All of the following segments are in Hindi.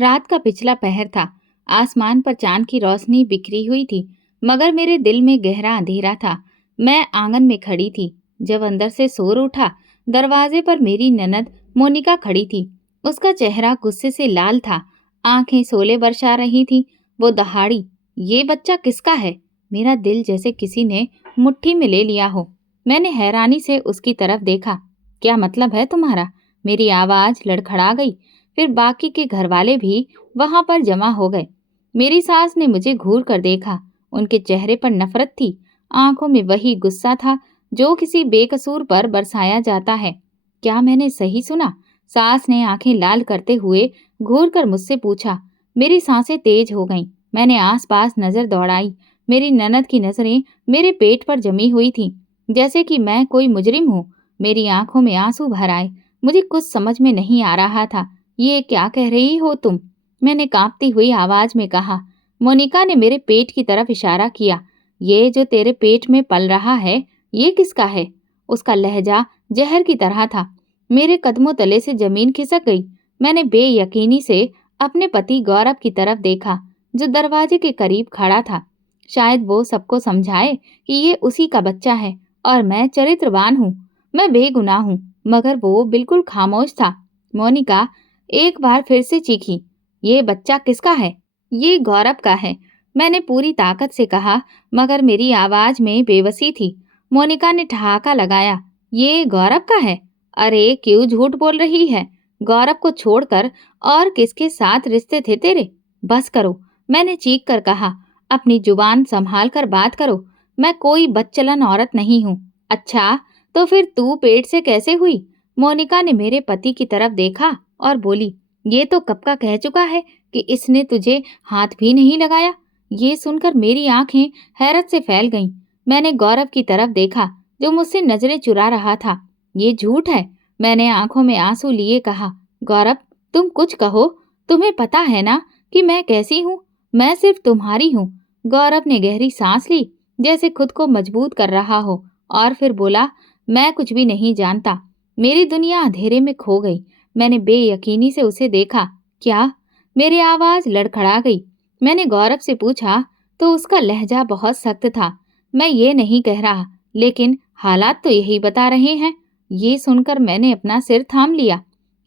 रात का पिछला पहर था। आसमान पर चांद की रोशनी बिखरी हुई थी, मगर मेरे दिल में गहरा अंधेरा था। मैं आंगन में खड़ी थी जब अंदर से शोर उठा। दरवाजे पर मेरी ननद मोनिका खड़ी थी। उसका चेहरा गुस्से से लाल था, आंखें शोले बरसा रही थी। वो दहाड़ी, ये बच्चा किसका है? मेरा दिल जैसे किसी ने मुट्ठी में ले लिया हो। मैंने हैरानी से उसकी तरफ देखा। क्या मतलब है तुम्हारा? मेरी आवाज लड़खड़ा गई। फिर बाकी के घरवाले भी वहां पर जमा हो गए। मेरी सास ने मुझे घूर कर देखा। उनके चेहरे पर नफरत थी, आंखों में वही गुस्सा था जो किसी बेकसूर पर बरसाया जाता है। क्या मैंने सही सुना? सास ने आंखें लाल करते हुए घूर कर मुझसे पूछा। मेरी सांसें तेज हो गईं। मैंने आसपास नजर दौड़ाई। मेरी ननद की नजरें मेरे पेट पर जमी हुई थीं, जैसे कि मैं कोई मुजरिम हूँ। मेरी आंखों में आंसू भर आए। मुझे कुछ समझ में नहीं आ रहा था। ये क्या कह रही हो तुम? मैंने कांपती हुई आवाज में कहा। मोनिका ने मेरे पेट की तरफ इशारा किया। ये जो तेरे पेट में पल रहा है, ये किसका है? उसका लहजा जहर की तरह था। मेरे कदमों तले से जमीन खिसक गई। मैंने बेयकीनी से अपने पति गौरव की तरफ देखा, जो दरवाजे के करीब खड़ा था। शायद वो सबको समझाए कि ये उसी का बच्चा है और मैं चरित्रवान हूँ, मैं बेगुनाह हूँ। मगर वो बिल्कुल खामोश था। मोनिका एक बार फिर से चीखी। ये बच्चा किसका है? ये गौरव का है, मैंने पूरी ताकत से कहा, मगर मेरी आवाज में बेबसी थी। मोनिका ने ठहाका लगाया। ये गौरव का है? अरे क्यों झूठ बोल रही है? गौरव को छोड़कर और किसके साथ रिश्ते थे तेरे? बस करो, मैंने चीख कर कहा। अपनी जुबान संभाल कर बात करो। मैं कोई बदचलन औरत नहीं हूँ। अच्छा, तो फिर तू पेट से कैसे हुई? मोनिका ने मेरे पति की तरफ देखा और बोली। ये तो कब का कह चुका है कि इसने तुझे हाथ भी नहीं लगाया। ये सुनकर मेरी आंखें हैरत से फैल गईं। मैंने गौरव की तरफ देखा, जो मुझसे नजरें चुरा रहा था। ये झूठ है, मैंने आंखों में आंसू लिए कहा। गौरव, तुम कुछ कहो। तुम्हें पता है ना कि मैं कैसी हूँ? मैं सिर्फ तुम्हारी हूँ। गौरव ने गहरी सांस ली, जैसे खुद को मजबूत कर रहा हो, और फिर बोला। मैं कुछ भी नहीं जानता। मेरी दुनिया अंधेरे में खो गई। मैंने बेयकीनी से उसे देखा। क्या? मेरी आवाज लड़खड़ा गई। मैंने गौरव से पूछा तो उसका लहजा बहुत सख्त था। मैं ये नहीं कह रहा, लेकिन हालात तो यही बता रहे हैं। ये सुनकर मैंने अपना सिर थाम लिया।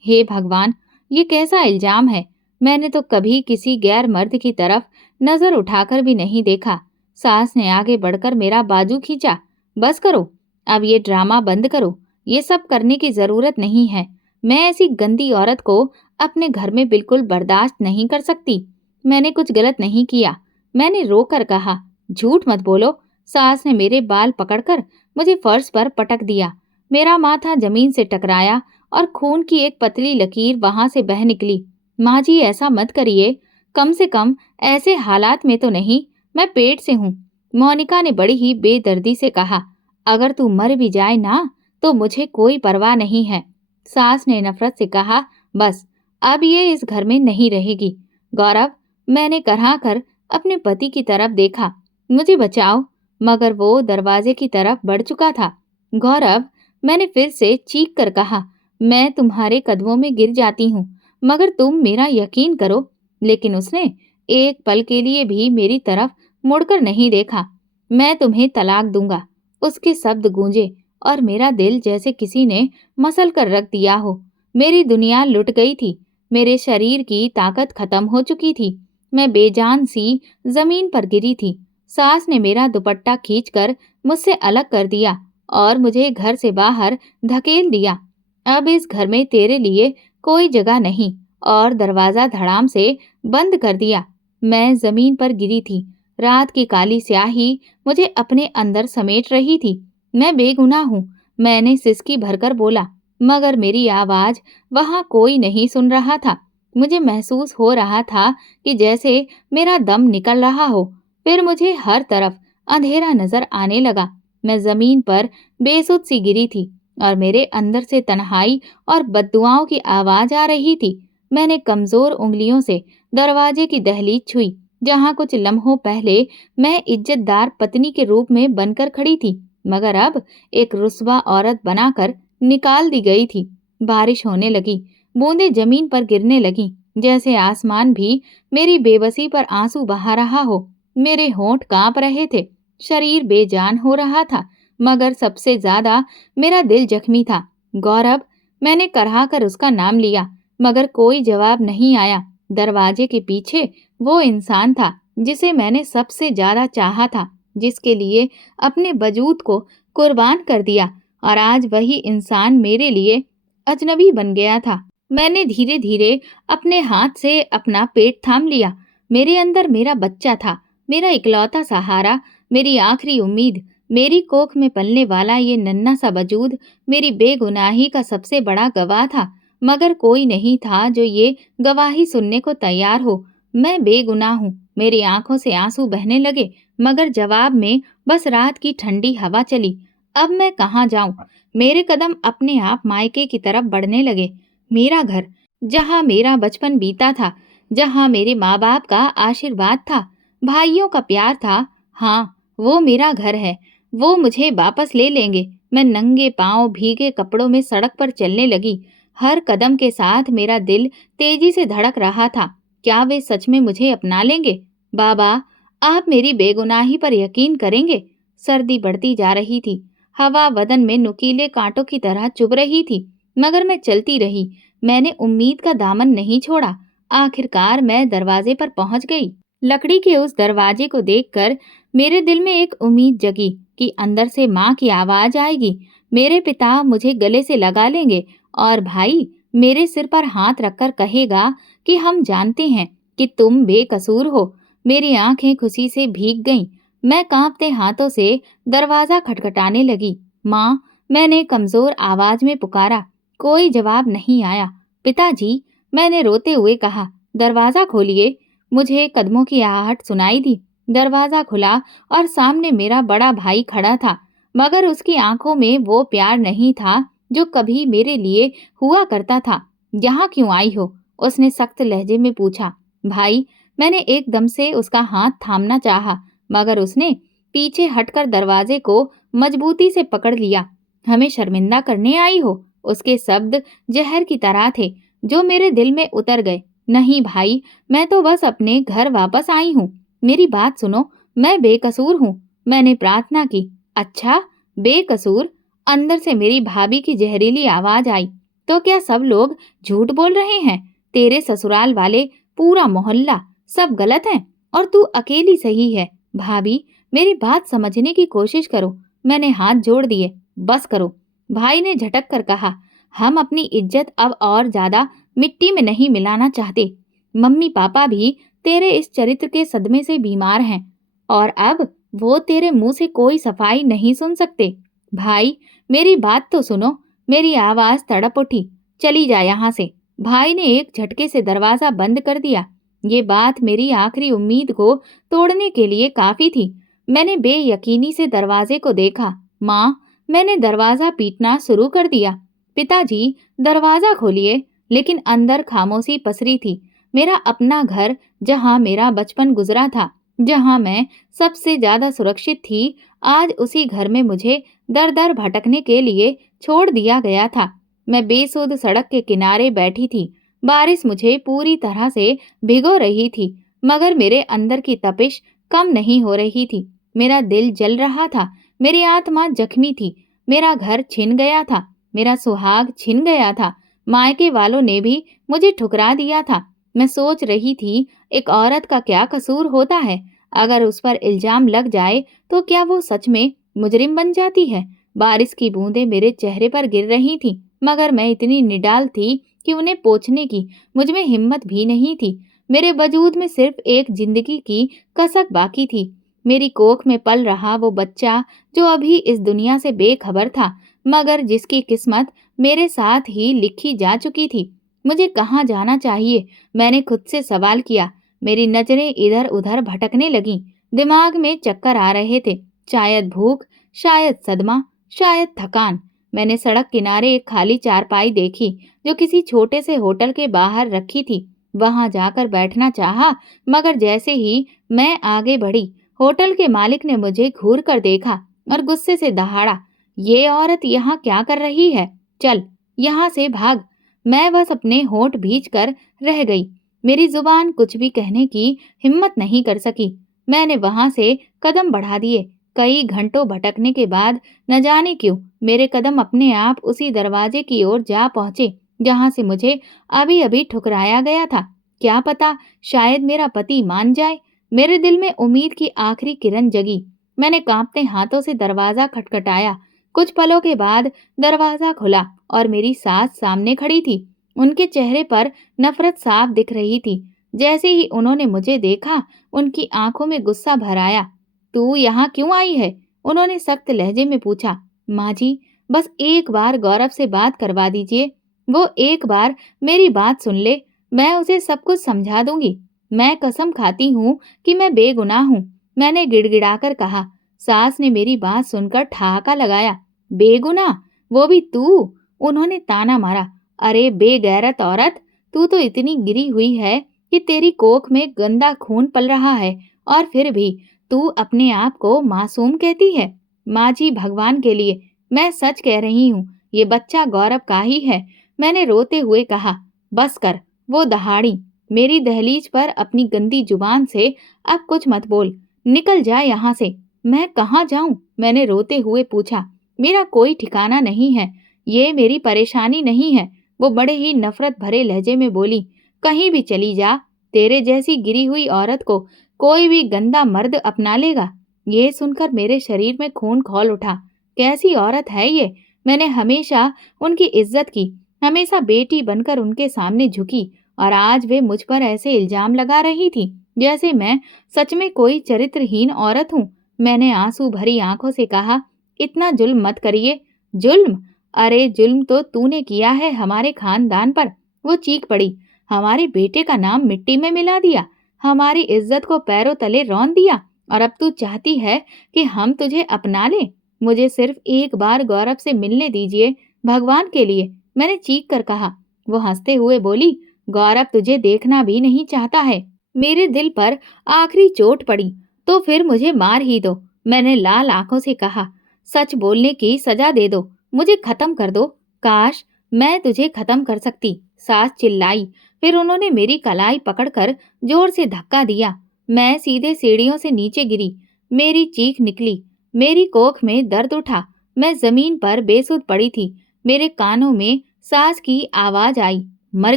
हे भगवान, ये कैसा इल्जाम है? मैंने तो कभी किसी गैर मर्द की तरफ नजर उठाकर भी नहीं देखा। सास ने आगे बढ़कर मेरा बाजू खींचा। बस करो, अब ये ड्रामा बंद करो। ये सब करने की जरूरत नहीं है। मैं ऐसी गंदी औरत को अपने घर में बिल्कुल बर्दाश्त नहीं कर सकती। मैंने कुछ गलत नहीं किया, मैंने रो कर कहा। झूठ मत बोलो। सास ने मेरे बाल पकड़कर मुझे फर्श पर पटक दिया। मेरा माथा जमीन से टकराया और खून की एक पतली लकीर वहां से बह निकली। माँ जी, ऐसा मत करिए। कम से कम ऐसे हालात में तो नहीं। मैं पेट से हूँ। मोनिका ने बड़ी ही बेदर्दी से कहा। अगर तू मर भी जाए ना, तो मुझे कोई परवाह नहीं है। सास ने नफरत से कहा। बस, अब ये इस घर में नहीं रहेगी। गौरव, मैंने करहा कर अपने पति की तरफ देखा। मुझे बचाओ, मगर वो दरवाजे की तरफ बढ़ चुका था। गौरव, मैंने फिर से चीख कर कहा। मैं तुम्हारे कदमों में गिर जाती हूँ, मगर तुम मेरा यकीन करो। लेकिन उसने एक पल के लिए भी मेरी तरफ मुड़कर नहीं देखा। मैं तुम्हें तलाक दूंगा, उसके शब्द गूंजे और मेरा दिल जैसे किसी ने मसल कर रख दिया हो। मेरी दुनिया लुट गई थी। मेरे शरीर की ताकत खत्म हो चुकी थी। मैं बेजान सी जमीन पर गिरी थी। सास ने मेरा दुपट्टा खींचकर मुझसे अलग कर दिया और मुझे घर से बाहर धकेल दिया। अब इस घर में तेरे लिए कोई जगह नहीं, और दरवाजा धड़ाम से बंद कर दिया। मैं जमीन पर गिरी थी। रात की काली स्याही मुझे अपने अंदर समेट रही थी। मैं बेगुनाह हूँ, मैंने सिसकी भरकर बोला, मगर मेरी आवाज वहां कोई नहीं सुन रहा था। मुझे महसूस हो रहा था कि जैसे मेरा दम निकल रहा हो। फिर मुझे हर तरफ अंधेरा नजर आने लगा। मैं जमीन पर बेसुध सी गिरी थी और मेरे अंदर से तन्हाई और बद्दुआओं की आवाज आ रही थी। मैंने कमजोर उंगलियों से दरवाजे की दहलीज छुई, जहां कुछ लम्हों पहले मैं इज्जतदार पत्नी के रूप में बनकर खड़ी थी, मगर अब एक रुस्वा औरत बनाकर निकाल दी गई थी। बारिश होने लगी, बूंदें जमीन पर गिरने लगीं। जैसे आसमान भी मेरी बेबसी पर आंसू बहा रहा हो। मेरे होंठ कांप रहे थे, शरीर बेजान हो रहा था, मगर सबसे ज्यादा मेरा दिल जख्मी था। गौरव, मैंने कराह कर उसका नाम लिया, मगर कोई जवाब नहीं आया। दरवाजे के पीछे वो इंसान था जिसे मैंने सबसे ज्यादा चाहा था, जिसके लिए अपने वजूद को कुर्बान कर दिया, और आज वही इंसान मेरे लिए अजनबी बन गया था। मैंने धीरे धीरे अपने हाथ से अपना पेट थाम लिया। मेरे अंदर मेरा बच्चा था, मेरा इकलौता सहारा, मेरी आखिरी उम्मीद, मेरी कोख में पलने वाला ये नन्हा सा वजूद मेरी बेगुनाही का सबसे बड़ा गवाह था। मगर कोई नहीं था जो ये गवाही सुनने को तैयार हो। मैं बेगुनाह हूँ। मेरी आंखों से आंसू बहने लगे, मगर जवाब में बस रात की ठंडी हवा चली। अब मैं कहाँ जाऊं? मेरे कदम अपने आप मायके की तरफ बढ़ने लगे। मेरा घर, जहाँ मेरा बचपन बीता था, जहाँ मेरे माँ बाप का आशीर्वाद था, भाइयों का प्यार था, हाँ, वो मेरा घर है। वो मुझे वापस ले लेंगे। मैं नंगे पांव भीगे कपड़ों में सड़क पर चलने लगी। हर कदम के साथ मेरा दिल तेजी से धड़क रहा था। क्या वे सच में मुझे अपना लेंगे? बाबा, आप मेरी बेगुनाही पर यकीन करेंगे? सर्दी बढ़ती जा रही थी। हवा बदन में नुकीले कांटों की तरह चुभ रही थी, मगर मैं चलती रही। मैंने उम्मीद का दामन नहीं छोड़ा। आखिरकार मैं दरवाजे पर पहुंच गई। लकड़ी के उस दरवाजे को देखकर मेरे दिल में एक उम्मीद जगी कि अंदर से माँ की आवाज आएगी, मेरे पिता मुझे गले से लगा लेंगे, और भाई मेरे सिर पर हाथ रखकर कहेगा कि हम जानते हैं कि तुम बेकसूर हो। मेरी आंखें खुशी से भीग गईं। मैं कांपते हाथों से दरवाजा खटखटाने लगी। माँ, मैंने कमजोर आवाज में पुकारा। कोई जवाब नहीं आया। पिताजी, मैंने रोते हुए कहा, दरवाजा खोलिए। मुझे कदमों की आहट सुनाई दी। दरवाजा खुला और सामने मेरा बड़ा भाई खड़ा था, मगर उसकी आंखों में वो प्यार नहीं था जो कभी मेरे लिए हुआ करता था। यहाँ क्यों आई हो? उसने सख्त लहजे में पूछा। भाई, मैंने एकदम से उसका हाथ थामना चाहा, मगर उसने पीछे हटकर दरवाजे को मजबूती से पकड़ लिया। हमें शर्मिंदा करने आई हो? उसके शब्द जहर की तरह थे, जो मेरे दिल में उतर गए। नहीं भाई, मैं तो बस अपने घर वापस आई हूँ। मेरी बात सुनो, मैं बेकसूर हूँ। मैंने प्रार्थना की। अच्छा, बेकसूर? अंदर से मेरी भाभी की जहरीली आवाज आई। तो क्या सब लोग झूठ बोल रहे हैं? तेरे ससुराल वाले, पूरा मोहल्ला, सब गलत हैं और तू अकेली सही है। भाभी, मेरी बात समझने की कोशिश करो। मैंने हाथ जोड़ दिए। बस करो, भाई ने झटक कर कहा। हम अपनी इज्जत अब और ज्यादा मिट्टी में नहीं मिलाना चाहते। मम्मी पापा भी तेरे इस चरित्र के सदमे से बीमार हैं, और अब वो तेरे मुंह से कोई सफाई नहीं सुन सकते। भाई, मेरी बात तो सुनो। मेरी आवाज तड़प उठी। चली जा यहाँ से। भाई ने एक झटके से दरवाजा बंद कर दिया। ये बात मेरी आखिरी उम्मीद को तोड़ने के लिए काफी थी। मैंने बेयकीनी से दरवाजे को देखा। माँ, मैंने दरवाजा पीटना शुरू कर दिया। पिताजी, दरवाजा खोलिए। लेकिन अंदर खामोशी पसरी थी। मेरा अपना घर, जहाँ मेरा बचपन गुजरा था, जहाँ मैं सबसे ज्यादा सुरक्षित थी, आज उसी घर में मुझे दर दर भटकने के लिए छोड़ दिया गया था। मैं बेसुध सड़क के किनारे बैठी थी। बारिश मुझे पूरी तरह से भिगो रही थी, मगर मेरे अंदर की तपिश कम नहीं हो रही थी। मेरा दिल जल रहा था, मेरी आत्मा जख्मी थी। मेरा घर छिन गया था, मेरा सुहाग छिन गया था। मायके वालों ने भी मुझे ठुकरा दिया था। मैं सोच रही थी, एक औरत का क्या कसूर होता है? अगर उस पर इल्जाम लग जाए तो क्या वो सच में मुजरिम बन जाती है? बारिश की बूंदें मेरे चेहरे पर गिर रही थीं, मगर मैं इतनी निडाल थी कि उन्हें पोंछने की मुझ में हिम्मत भी नहीं थी। मेरे वजूद में सिर्फ एक जिंदगी की कसक बाकी थी। मेरी कोख में पल रहा वो बच्चा, जो अभी इस दुनिया से बेखबर था, मगर जिसकी किस्मत मेरे साथ ही लिखी जा चुकी थी। मुझे कहाँ जाना चाहिए? मैंने खुद से सवाल किया। मेरी नजरें इधर उधर भटकने लगीं। दिमाग में चक्कर आ रहे थे। शायद भूख, शायद सदमा, शायद थकान। मैंने सड़क किनारे एक खाली चारपाई देखी, जो किसी छोटे से होटल के बाहर रखी थी। वहां जाकर बैठना चाहा, मगर जैसे ही मैं आगे बढ़ी, होटल के मालिक ने मुझे घूर कर देखा और गुस्से से दहाड़ा। ये औरत यहाँ क्या कर रही है? चल, यहाँ से भाग। मैं बस अपने होंठ भींच कर रह गई। मेरी जुबान कुछ भी कहने की हिम्मत नहीं कर सकी। मैंने वहां से कदम बढ़ा दिए। कई घंटों भटकने के बाद न जाने क्यों मेरे कदम अपने आप उसी दरवाजे की ओर जा पहुंचे जहां से मुझे अभी अभी ठुकराया गया था। क्या पता, शायद मेरा पति मान जाए। मेरे दिल में उम्मीद की आखिरी किरण जगी। मैंने कांपते हाथों से दरवाजा खटखटाया। कुछ पलों के बाद दरवाजा खुला और मेरी सास सामने खड़ी थी। उनके चेहरे पर नफरत साफ दिख रही थी। जैसे ही उन्होंने मुझे देखा, उनकी आंखों में गुस्सा भर आया। तू यहाँ क्यों आई है? उन्होंने सख्त लहजे में पूछा। माँ जी, बस एक बार गौरव से बात करवा दीजिए। वो एक बार मेरी बात सुन ले, मैं उसे सब कुछ समझा दूंगी। मैं कसम खाती हूँ कि मैं बेगुनाह हूँ, मैंने गिड़गिड़ाकर कहा। सास ने मेरी बात सुनकर ठहाका लगाया। बेगुनाह? वो भी तू? उन्होंने ताना मारा। अरे बेगैरत औरत, तू तो इतनी गिरी हुई है कि तेरी कोख में गंदा खून पल रहा है, और फिर भी तू अपने आप को मासूम कहती है। माँ जी, भगवान के लिए, मैं सच कह रही हूँ, ये बच्चा गौरव का ही है, मैंने रोते हुए कहा। बस कर, वो दहाड़ी। मेरी दहलीज पर अपनी गंदी जुबान से अब कुछ मत बोल, निकल जा यहाँ से। मैं कहाँ जाऊं? मैंने रोते हुए पूछा। मेरा कोई ठिकाना नहीं है, ये मेरी परेशानी नहीं है। वो बड़े ही नफरत भरे लहजे में बोली। कहीं भी चली जा, तेरे जैसी गिरी हुई औरत को कोई भी गंदा मर्द अपना लेगा। ये सुनकर मेरे शरीर में खून खौल उठा। कैसी औरत है ये? मैंने हमेशा उनकी इज्जत की, हमेशा बेटी बनकर उनके सामने झुकी, और आज वे मुझ पर ऐसे इल्जाम लगा रही थी जैसे मैं सच में कोई चरित्रहीन औरत हूँ। मैंने आंसू भरी आंखों से कहा, इतना जुल्म मत करिए। जुल्म? अरे जुल्म तो तूने किया है हमारे खानदान पर। वो चीख पड़ी। हमारे बेटे का नाम मिट्टी में मिला दिया, हमारी इज्जत को पैरों तले रौंद दिया, और अब तू चाहती है कि हम तुझे अपना लें। मुझे सिर्फ एक बार गौरव से मिलने दीजिए, भगवान के लिए, मैंने चीख कर कहा। वो हंसते हुए बोली, गौरव तुझे देखना भी नहीं चाहता है। मेरे दिल पर आखिरी चोट पड़ी। तो फिर मुझे मार ही दो, मैंने लाल आंखों से कहा। सच बोलने की सजा दे दो, मुझे खत्म कर दो। काश मैं तुझे खत्म कर सकती, सास चिल्लाई। फिर उन्होंने मेरी कलाई पकड़कर जोर से धक्का दिया। मैं सीधे सीढ़ियों से नीचे गिरी। मेरी चीख निकली। मेरी कोख में दर्द उठा। मैं जमीन पर बेसुध पड़ी थी। मेरे कानों में सास की आवाज आई। मर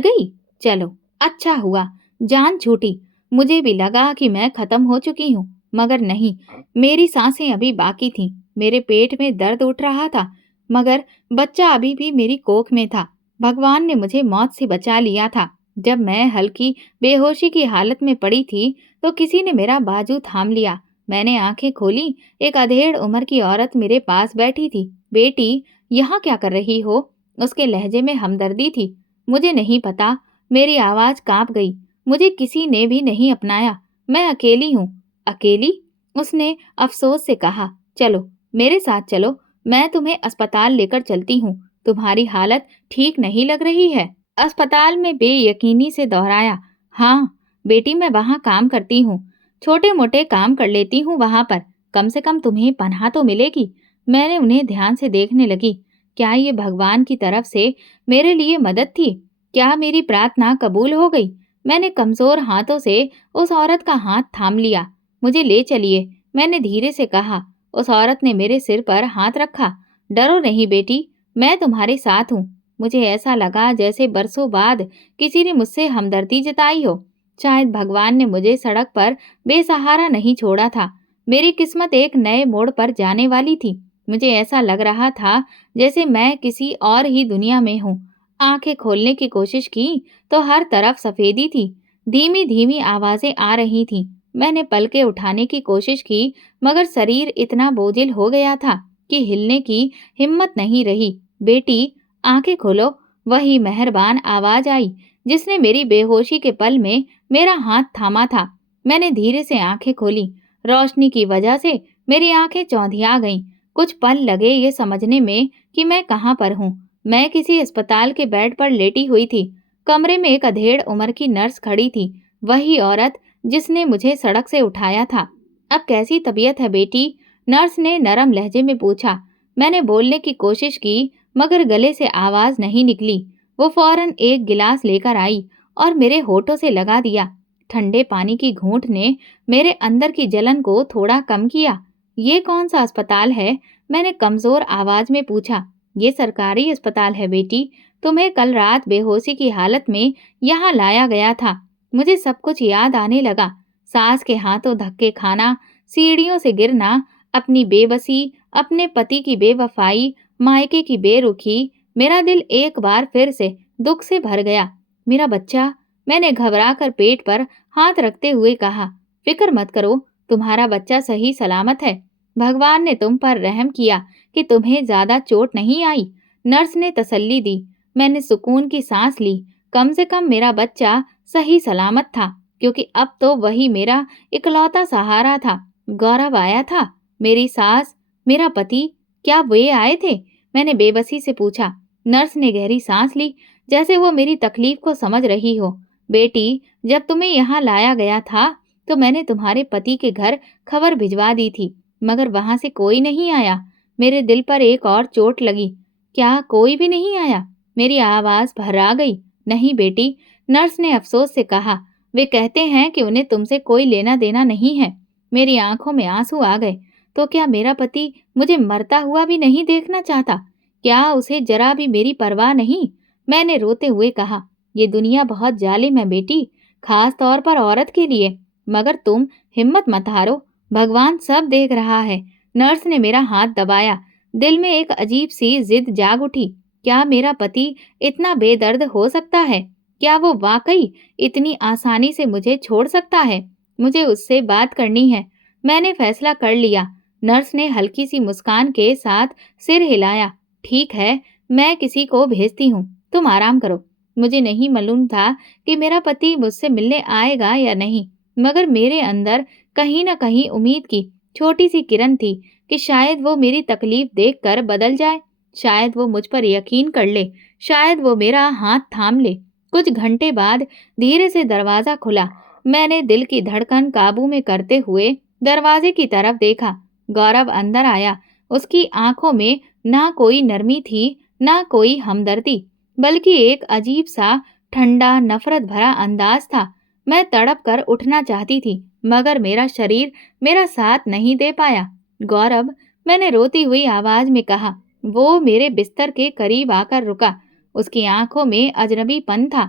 गई? चलो, अच्छा हुआ, जान छूटी। मुझे भी लगा कि मैं खत्म हो चुकी हूँ, मगर नहीं, मेरी सांसें अभी बाकी थीं। मेरे पेट में दर्द उठ रहा था, मगर बच्चा अभी भी मेरी कोख में था। भगवान ने मुझे मौत से बचा लिया था। जब मैं हल्की बेहोशी की हालत में पड़ी थी, तो किसी ने मेरा बाजू थाम लिया। मैंने आंखें खोली। एक अधेड़ उम्र की औरत मेरे पास बैठी थी। बेटी, यहाँ क्या कर रही हो? उसके लहजे में हमदर्दी थी। मुझे नहीं पता, मेरी आवाज कांप गई। मुझे किसी ने भी नहीं अपनाया, मैं अकेली हूँ। अकेली? उसने अफसोस से कहा। चलो, मेरे साथ चलो, मैं तुम्हें अस्पताल लेकर चलती हूँ। तुम्हारी हालत ठीक नहीं लग रही है। अस्पताल में बेयकीनी से दोहराया। हाँ बेटी, मैं वहाँ काम करती हूँ, छोटे मोटे काम कर लेती हूँ वहाँ पर। कम से कम तुम्हें पनाह तो मिलेगी। मैंने उन्हें ध्यान से देखने लगी। क्या ये भगवान की तरफ से मेरे लिए मदद थी? क्या मेरी प्रार्थना कबूल हो गई? मैंने कमजोर हाथों से उस औरत का हाथ थाम लिया। मुझे ले चलिए, मैंने धीरे से कहा। उस औरत ने मेरे सिर पर हाथ रखा। डरो नहीं बेटी, मैं तुम्हारे साथ हूँ। मुझे ऐसा लगा जैसे बरसों बाद किसी ने मुझसे हमदर्दी जताई हो। शायद भगवान ने मुझे सड़क पर बेसहारा नहीं छोड़ा था। मेरी किस्मत एक नए मोड़ पर जाने वाली थी। मुझे ऐसा लग रहा था जैसे मैं किसी और ही दुनिया में हूँ। आंखें खोलने की कोशिश की तो हर तरफ सफेदी थी। धीमी धीमी आवाजें आ रही थीं। मैंने पलकें उठाने की कोशिश की, मगर शरीर इतना बोझिल हो गया था कि हिलने की हिम्मत नहीं रही। बेटी, आंखें खोलो। वही मेहरबान आवाज आई जिसने मेरी बेहोशी के पल में मेरा हाथ थामा था। मैंने धीरे से आंखें खोली। रोशनी की वजह से मेरी आंखें चौंधिया गईं। कुछ पल लगे ये समझने में कि मैं कहाँ पर हूँ। मैं किसी अस्पताल के बेड पर लेटी हुई थी। कमरे में एक अधेड़ उम्र की नर्स खड़ी थी, वही औरत जिसने मुझे सड़क से उठाया था। अब कैसी तबीयत है बेटी? नर्स ने नरम लहजे में पूछा। मैंने बोलने की कोशिश की, मगर गले से आवाज नहीं निकली। वो फौरन एक गिलास लेकर आई और मेरे होठों से लगा दिया। ठंडे पानी की घूंट ने मेरे अंदर की जलन को थोड़ा कम किया। ये कौन सा अस्पताल है? मैंने कमजोर आवाज में पूछा। ये सरकारी अस्पताल है बेटी। तुम्हें कल रात बेहोशी की हालत में यहाँ लाया गया था। मुझे सब कुछ याद आने लगा। सास के हाथों धक्के खाना, सीढ़ियों से गिरना, अपनी बेबसी, अपने पति की बेवफाई, मायके की बेरुखी। मेरा दिल एक बार फिर से दुख से भर गया। मेरा बच्चा, मैंने घबरा कर पेट पर हाथ रखते हुए कहा। फिक्र मत करो, तुम्हारा बच्चा सही सलामत है। भगवान ने तुम पर रहम किया कि तुम्हें ज्यादा चोट नहीं आई। नर्स ने तसल्ली दी। मैंने सुकून की सांस ली। कम से कम मेरा बच्चा सही सलामत था, क्योंकि अब तो वही मेरा इकलौता सहारा था। गौरव आया था, मेरी सास, मेरा पति, क्या वे आए थे? मैंने बेबसी से पूछा। नर्स ने गहरी सांस ली, जैसे वो मेरी तकलीफ को समझ रही हो। बेटी, जब तुम्हें यहाँ लाया गया था तो मैंने तुम्हारे पति के घर खबर भिजवा दी थी, मगर वहां से कोई नहीं आया। मेरे दिल पर एक और चोट लगी। क्या कोई भी नहीं आया? मेरी आवाज भर्रा गई। नहीं बेटी, नर्स ने अफसोस से कहा। वे कहते हैं कि उन्हें तुमसे कोई लेना देना नहीं है। मेरी आंखों में आंसू आ गए। तो क्या मेरा पति मुझे मरता हुआ भी नहीं देखना चाहता? क्या उसे जरा भी मेरी परवाह नहीं? मैंने रोते हुए कहा। ये दुनिया बहुत जालिम है बेटी, खास तौर पर औरत के लिए। मगर तुम हिम्मत मत हारो, भगवान सब देख रहा है। नर्स ने मेरा हाथ दबाया। दिल में एक अजीब सी जिद जाग उठी। क्या मेरा पति इतना बेदर्द हो सकता है? क्या वो वाकई इतनी आसानी से मुझे छोड़ सकता है? मुझे उससे बात करनी है। मैंने फैसला कर लिया। नर्स ने हल्की सी मुस्कान के साथ सिर हिलाया। ठीक है, मैं किसी को भेजती हूँ, तुम आराम करो। मुझे नहीं मालूम था कि मेरा पति मुझसे मिलने आएगा या नहीं, मगर मेरे अंदर कहीं न कहीं उम्मीद की छोटी सी किरण थी कि शायद वो मेरी तकलीफ देखकर बदल जाए, शायद वो मुझ पर यकीन कर ले, शायद वो मेरा हाथ थाम ले। कुछ घंटे बाद धीरे से दरवाजा खुला। मैंने दिल की धड़कन काबू में करते हुए दरवाजे की तरफ देखा। गौरव अंदर आया। उसकी आंखों में ना कोई नरमी थी, ना कोई हमदर्दी, बल्कि एक अजीब सा ठंडा नफरत भरा अंदाज था। मैं तड़प कर उठना चाहती थी, मगर मेरा शरीर मेरा साथ नहीं दे पाया। गौरव, मैंने रोती हुई आवाज में कहा। वो मेरे बिस्तर के करीब आकर रुका। उसकी आंखों में अजनबीपन था।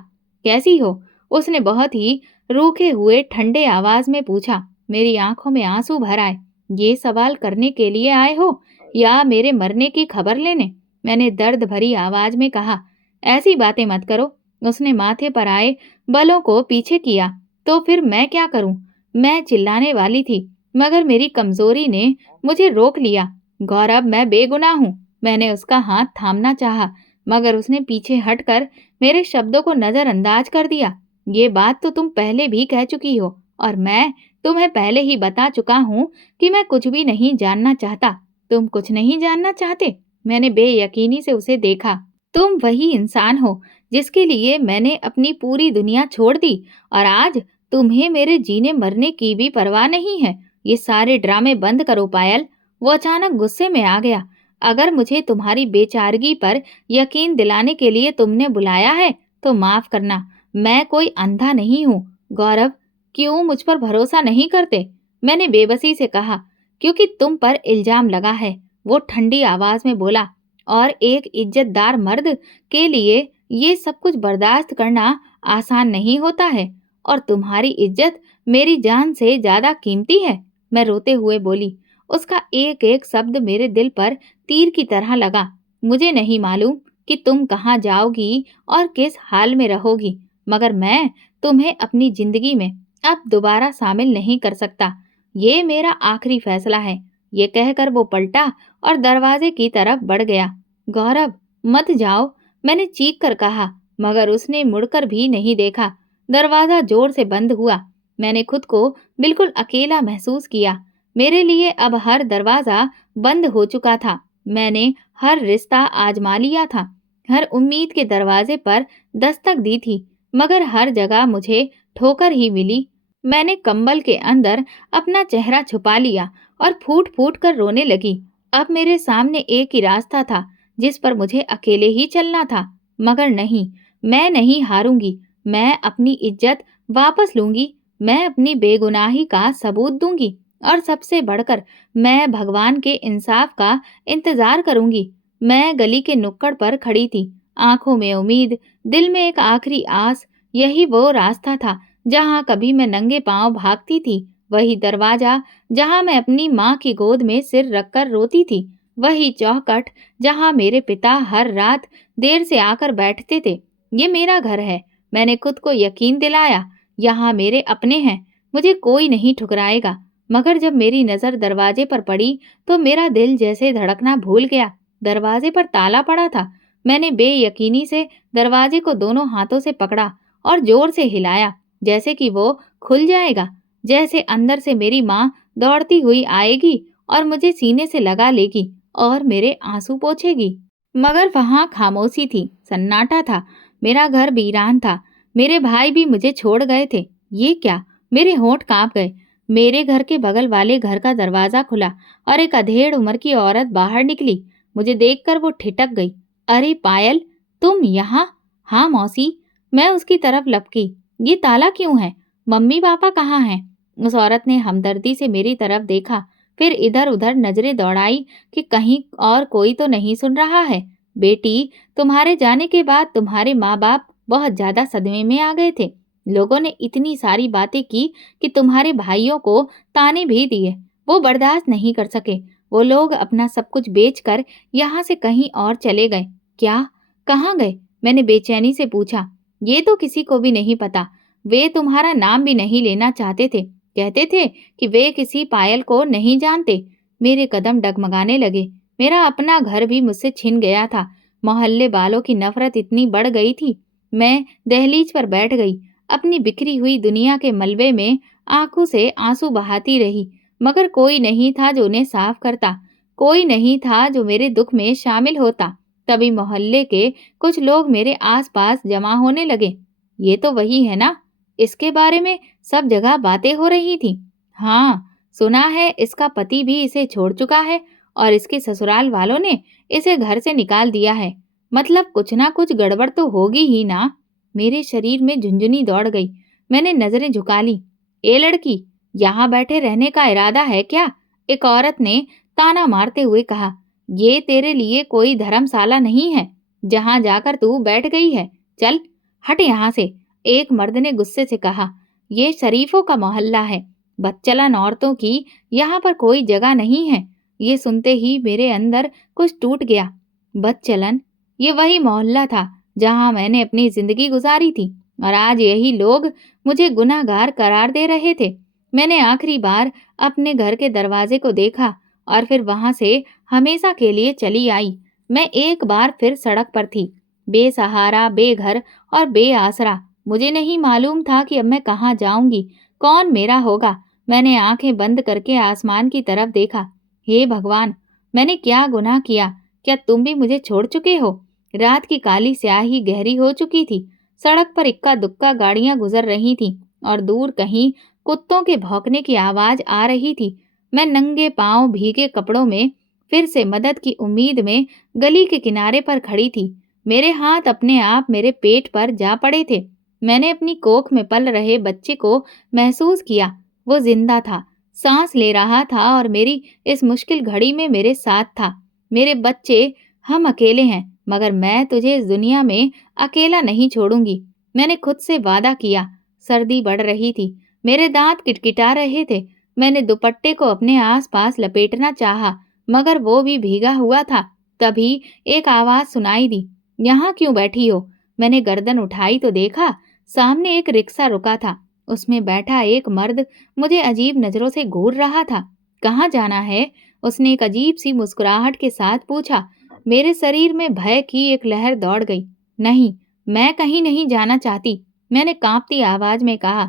कैसी हो? उसने बहुत ही रूखे हुए ठंडे आवाज में पूछा। मेरी आंखों में आंसू भर आए। ये सवाल करने के लिए आए हो या मेरे मरने की खबर लेने? मैंने दर्द भरी आवाज में कहा। ऐसी बातें मत करो। उसने माथे पर आए बलों को पीछे किया। तो फिर मैं क्या करूं? मैं चिल्लाने वाली थी, मगर मेरी कमजोरी ने मुझे रोक लिया। गौरव, मैं बेगुनाह हूं। मैंने उसका हाथ थामना चाहा, मगर उसने पीछे हटकर मेरे शब्दों को नजरअंदाज कर दिया। ये बात तो तुम पहले भी कह चुकी हो, और मैं तुम्हें पहले ही बता चुका हूँ कि मैं कुछ भी नहीं जानना चाहता। तुम कुछ नहीं जानना चाहते? मैंने बेयकीनी से उसे देखा। तुम वही इंसान हो जिसके लिए मैंने अपनी पूरी दुनिया छोड़ दी, और आज तुम्हें मेरे जीने मरने की भी परवाह नहीं है। ये सारे ड्रामे बंद करो पायल। वो अचानक गुस्से में आ गया। अगर मुझे तुम्हारी बेचारगी पर यकीन दिलाने के लिए तुमने बुलाया है तो माफ करना, मैं कोई अंधा नहीं हूँ। गौरव, क्यों मुझ पर भरोसा नहीं करते? मैंने बेबसी से कहा। क्योंकि तुम पर इल्जाम लगा है, वो ठंडी आवाज में बोला, और एक इज्जतदार मर्द के लिए ये सब कुछ बर्दाश्त करना आसान नहीं होता है, और तुम्हारी इज्जत मेरी जान से ज्यादा कीमती है। मैं रोते हुए बोली। उसका एक एक शब्द मेरे दिल पर तीर की तरह लगा। मुझे नहीं मालूम कि तुम कहाँ जाओगी और किस हाल में रहोगी, मगर मैं तुम्हें अपनी जिंदगी में अब दोबारा शामिल नहीं कर सकता। ये मेरा आखिरी फैसला है। ये कहकर वो पलटा और दरवाजे की तरफ बढ़ गया। गौरव, मत जाओ, मैंने चीख कर कहा, मगर उसने मुड़कर भी नहीं देखा। दरवाजा जोर से बंद हुआ। मैंने खुद को बिल्कुल अकेला महसूस किया। मेरे लिए अब हर दरवाजा बंद हो चुका था। मैंने हर रिश्ता आजमा लिया था, हर उम्मीद के दरवाजे पर दस्तक दी थी, मगर हर जगह मुझे ठोकर ही मिली। मैंने कंबल के अंदर अपना चेहरा छुपा लिया और फूट फूट कर रोने लगी। अब मेरे सामने एक ही रास्ता था जिस पर मुझे अकेले ही चलना था। मगर नहीं, मैं नहीं हारूंगी। मैं अपनी इज्जत वापस लूंगी, मैं अपनी बेगुनाही का सबूत दूंगी और सबसे बढ़कर मैं भगवान के इंसाफ का इंतजार करूंगी। मैं गली के नुक्कड़ पर खड़ी थी, आंखों में उम्मीद, दिल में एक आखिरी आस। यही वो रास्ता था जहां कभी मैं नंगे पांव भागती थी, वही दरवाजा जहां मैं अपनी माँ की गोद में सिर रखकर रोती थी, वही चौखट जहां मेरे पिता हर रात देर से आकर बैठते थे। ये मेरा घर है, मैंने खुद को यकीन दिलाया, यहाँ मेरे अपने हैं, मुझे कोई नहीं ठुकराएगा। मगर जब मेरी नजर दरवाजे पर पड़ी तो मेरा दिल जैसे धड़कना भूल गया। दरवाजे पर ताला पड़ा था। मैंने बेयकीनी से दरवाजे को दोनों हाथों से पकड़ा और जोर से हिलाया, जैसे कि वो खुल जाएगा, जैसे अंदर से मेरी माँ दौड़ती हुई आएगी और मुझे सीने से लगा लेगी और मेरे आंसू पोंछेगी। मगर वहां खामोशी थी, सन्नाटा था, मेरा घर वीरान था, मेरे भाई भी मुझे छोड़ गए थे। ये क्या? मेरे होंठ कांप गए। मेरे घर के बगल वाले घर का दरवाजा खुला और एक अधेड़ उम्र की औरत बाहर निकली। मुझे देखकर वो ठिठक गई। अरे पायल, तुम यहाँ? हाँ मौसी। मैं उसकी तरफ लपकी। ये ताला क्यों है? मम्मी पापा कहाँ हैं? उस औरत ने हमदर्दी से मेरी तरफ देखा, फिर इधर उधर नजरें दौड़ाई कि कहीं और कोई तो नहीं सुन रहा है। बेटी, तुम्हारे जाने के बाद तुम्हारे माँ बाप बहुत ज्यादा सदमे में आ गए थे। लोगों ने इतनी सारी बातें की कि तुम्हारे भाइयों को ताने भी दिए। वो बर्दाश्त नहीं कर सके। वो लोग अपना सब कुछ बेचकर यहाँ से कहीं और चले गए। क्या? कहाँ गए? मैंने बेचैनी से पूछा। ये तो किसी को भी नहीं पता। वे तुम्हारा नाम भी नहीं लेना चाहते थे। कहते थे कि वे किसी पायल को नहीं जानते। मेरे कदम डगमगाने लगे। मेरा अपना घर भी मुझसे छिन गया था। मोहल्ले वालों की नफरत इतनी बढ़ गई थी। मैं दहलीज पर बैठ गई, अपनी बिखरी हुई दुनिया के मलबे में आंखों से आंसू बहाती रही। मगर कोई नहीं था जो उन्हें साफ करता, कोई नहीं था जो मेरे दुख में शामिल होता। तभी मोहल्ले के कुछ लोग मेरे आसपास जमा होने लगे। ये तो वही है ना? इसके बारे में सब जगह बातें हो रही थी। हाँ, सुना है इसका पति भी इसे छोड़ चुका है और इसके ससुराल वालों ने इसे घर से निकाल दिया है। मतलब कुछ ना कुछ गड़बड़ तो होगी ही ना। मेरे शरीर में झुंझुनी दौड़ गई। मैंने नजरें झुका ली। ए लड़की, यहाँ बैठे रहने का इरादा है क्या? एक औरत ने ताना मारते हुए कहा। ये तेरे लिए कोई धर्मशाला नहीं है जहाँ जाकर तू बैठ गई है। चल हट यहाँ से। एक मर्द ने गुस्से से कहा। ये शरीफों का मोहल्ला है, बदचलन औरतों की यहाँ पर कोई जगह नहीं है। ये सुनते ही मेरे अंदर कुछ टूट गया। बदचलन? ये वही मोहल्ला था जहां मैंने अपनी जिंदगी गुजारी थी और आज यही लोग मुझे गुनाहगार करार दे रहे थे। मैंने आखिरी बार अपने घर के दरवाजे को देखा और फिर वहां से हमेशा के लिए चली आई। मैं एक बार फिर सड़क पर थी, बेसहारा, बेघर और बेआसरा। मुझे नहीं मालूम था कि अब मैं कहाँ जाऊंगी, कौन मेरा होगा। मैंने आंखें बंद करके आसमान की तरफ देखा। हे भगवान, मैंने क्या गुनाह किया? क्या तुम भी मुझे छोड़ चुके हो? रात की काली स्याही गहरी हो चुकी थी। सड़क पर इक्का दुक्का गाड़ियां गुजर रही थीं और दूर कहीं कुत्तों के भौंकने की आवाज आ रही थी। मैं नंगे पांव भीगे कपड़ों में फिर से मदद की उम्मीद में गली के किनारे पर खड़ी थी। मेरे हाथ अपने आप मेरे पेट पर जा पड़े थे। मैंने अपनी कोख में पल रहे बच्चे को महसूस किया। वो जिंदा था, सांस ले रहा था और मेरी इस मुश्किल घड़ी में मेरे साथ था। मेरे बच्चे, हम अकेले हैं, मगर मैं तुझे इस दुनिया में अकेला नहीं छोड़ूंगी। मैंने खुद से वादा किया। सर्दी बढ़ रही थी, मेरे दांत किटकिटा रहे थे। मैंने दुपट्टे को अपने आसपास लपेटना चाहा, मगर वो भी भीगा हुआ था। तभी एक आवाज सुनाई दी। यहाँ क्यों बैठी हो? मैंने गर्दन उठाई तो देखा सामने एक रिक्शा रुका था। उसमें बैठा एक मर्द मुझे अजीब नजरों से घूर रहा था। कहाँ जाना है? उसने एक अजीब सी मुस्कुराहट के साथ पूछा। मेरे शरीर में भय की एक लहर दौड़ गई। नहीं, मैं कहीं नहीं जाना चाहती, मैंने कांपती आवाज में कहा।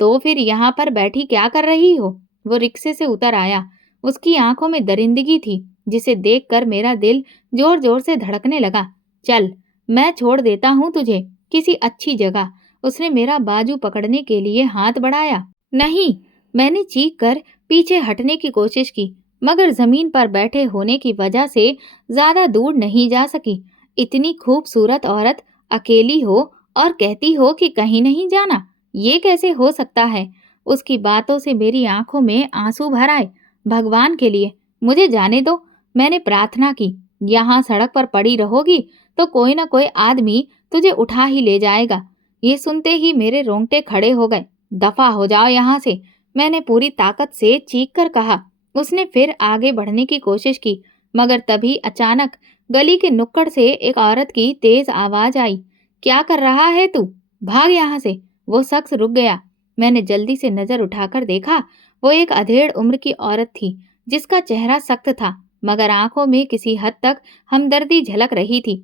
तो फिर यहाँ पर बैठी क्या कर रही हो? वो रिक्शे से उतर आया। उसकी आंखों में दरिंदगी थी, जिसे देखकर मेरा दिल जोर जोर से धड़कने लगा। चल, मैं छोड़ देता हूँ तुझे किसी अच्छी जगह। उसने मेरा बाजू पकड़ने के लिए हाथ बढ़ाया। नहीं, मैंने चीख कर पीछे हटने की कोशिश की, मगर जमीन पर बैठे होने की वजह से ज्यादा दूर नहीं जा सकी। इतनी खूबसूरत औरत अकेली हो और कहती हो कि कहीं नहीं जाना। ये कैसे हो सकता है? उसकी बातों से मेरी आंखों में आंसू भर आए। भगवान के लिए मुझे जाने दो। मैंने प्रार्थना की, यहाँ सड़क पर पड़ी रहोगी तो कोई ना कोई आदमी तुझे उठा ही ले जाएगा। ये सुनते ही मेरे रोंगटे खड़े हो गए। दफा हो जाओ यहाँ से, मैंने पूरी ताकत से चीख कर कहा। उसने फिर आगे बढ़ने की कोशिश की, मगर तभी अचानक गली के नुक्कड़ से एक औरत की तेज आवाज आई। क्या कर रहा है तू? भाग यहाँ से। वो शख्स रुक गया। मैंने जल्दी से नजर उठाकर देखा। वो एक अधेड़ उम्र की औरत थी, जिसका चेहरा सख्त था, मगर आंखों में किसी हद तक हमदर्दी झलक रही थी।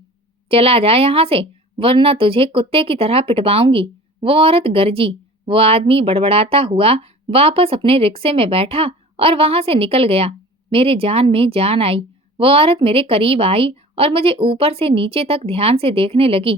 चला जा यहाँ से, वरना तुझे कुत्ते की तरह पिटवाऊंगी। वो औरत गरजी। वो आदमी बड़बड़ाता हुआ वापस अपने रिक्शे में बैठा और वहां से निकल गया। मेरे जान में जान आई। वो औरत मेरे करीब आई और मुझे ऊपर से नीचे तक ध्यान से देखने लगी।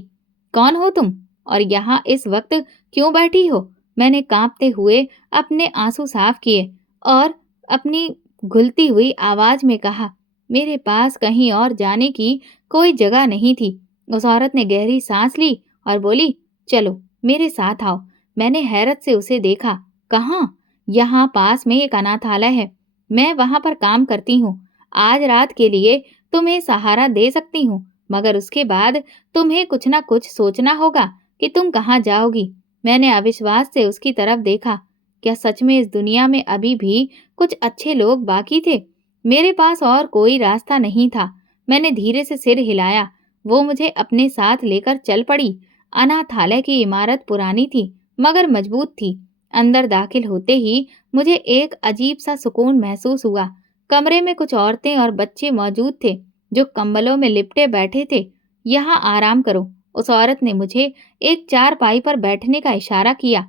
कौन हो तुम? और यहाँ इस वक्त क्यों बैठी हो? मैंने कांपते हुए अपने आंसू साफ किए और अपनी घुलती हुई आवाज में कहा। मेरे पास कहीं और जाने की कोई जगह नहीं थी। उस औरत ने गहरी सांस ली और बोली, चलो मेरे साथ आओ। मैंने हैरत से उसे देखा। कहाँ? यहाँ पास में एक अनाथालय है। मैं वहां पर काम करती हूँ। आज रात के लिए तुम्हें सहारा दे सकती हूँ, मगर उसके बाद तुम्हें कुछ ना कुछ सोचना होगा कि तुम कहाँ जाओगी। मैंने अविश्वास से उसकी तरफ देखा। क्या सच में इस दुनिया में अभी भी कुछ अच्छे लोग बाकी थे? मेरे पास और कोई रास्ता नहीं था। मैंने धीरे से सिर हिलाया। वो मुझे अपने साथ लेकर चल पड़ी। अनाथालय की इमारत पुरानी थी, मगर मजबूत थी। अंदर दाखिल होते ही मुझे एक अजीब सा सुकून महसूस हुआ। कमरे में कुछ औरतें और बच्चे मौजूद थे, जो कंबलों में लिपटे बैठे थे। यहाँ आराम करो। उस औरत ने मुझे एक चारपाई पर बैठने का इशारा किया।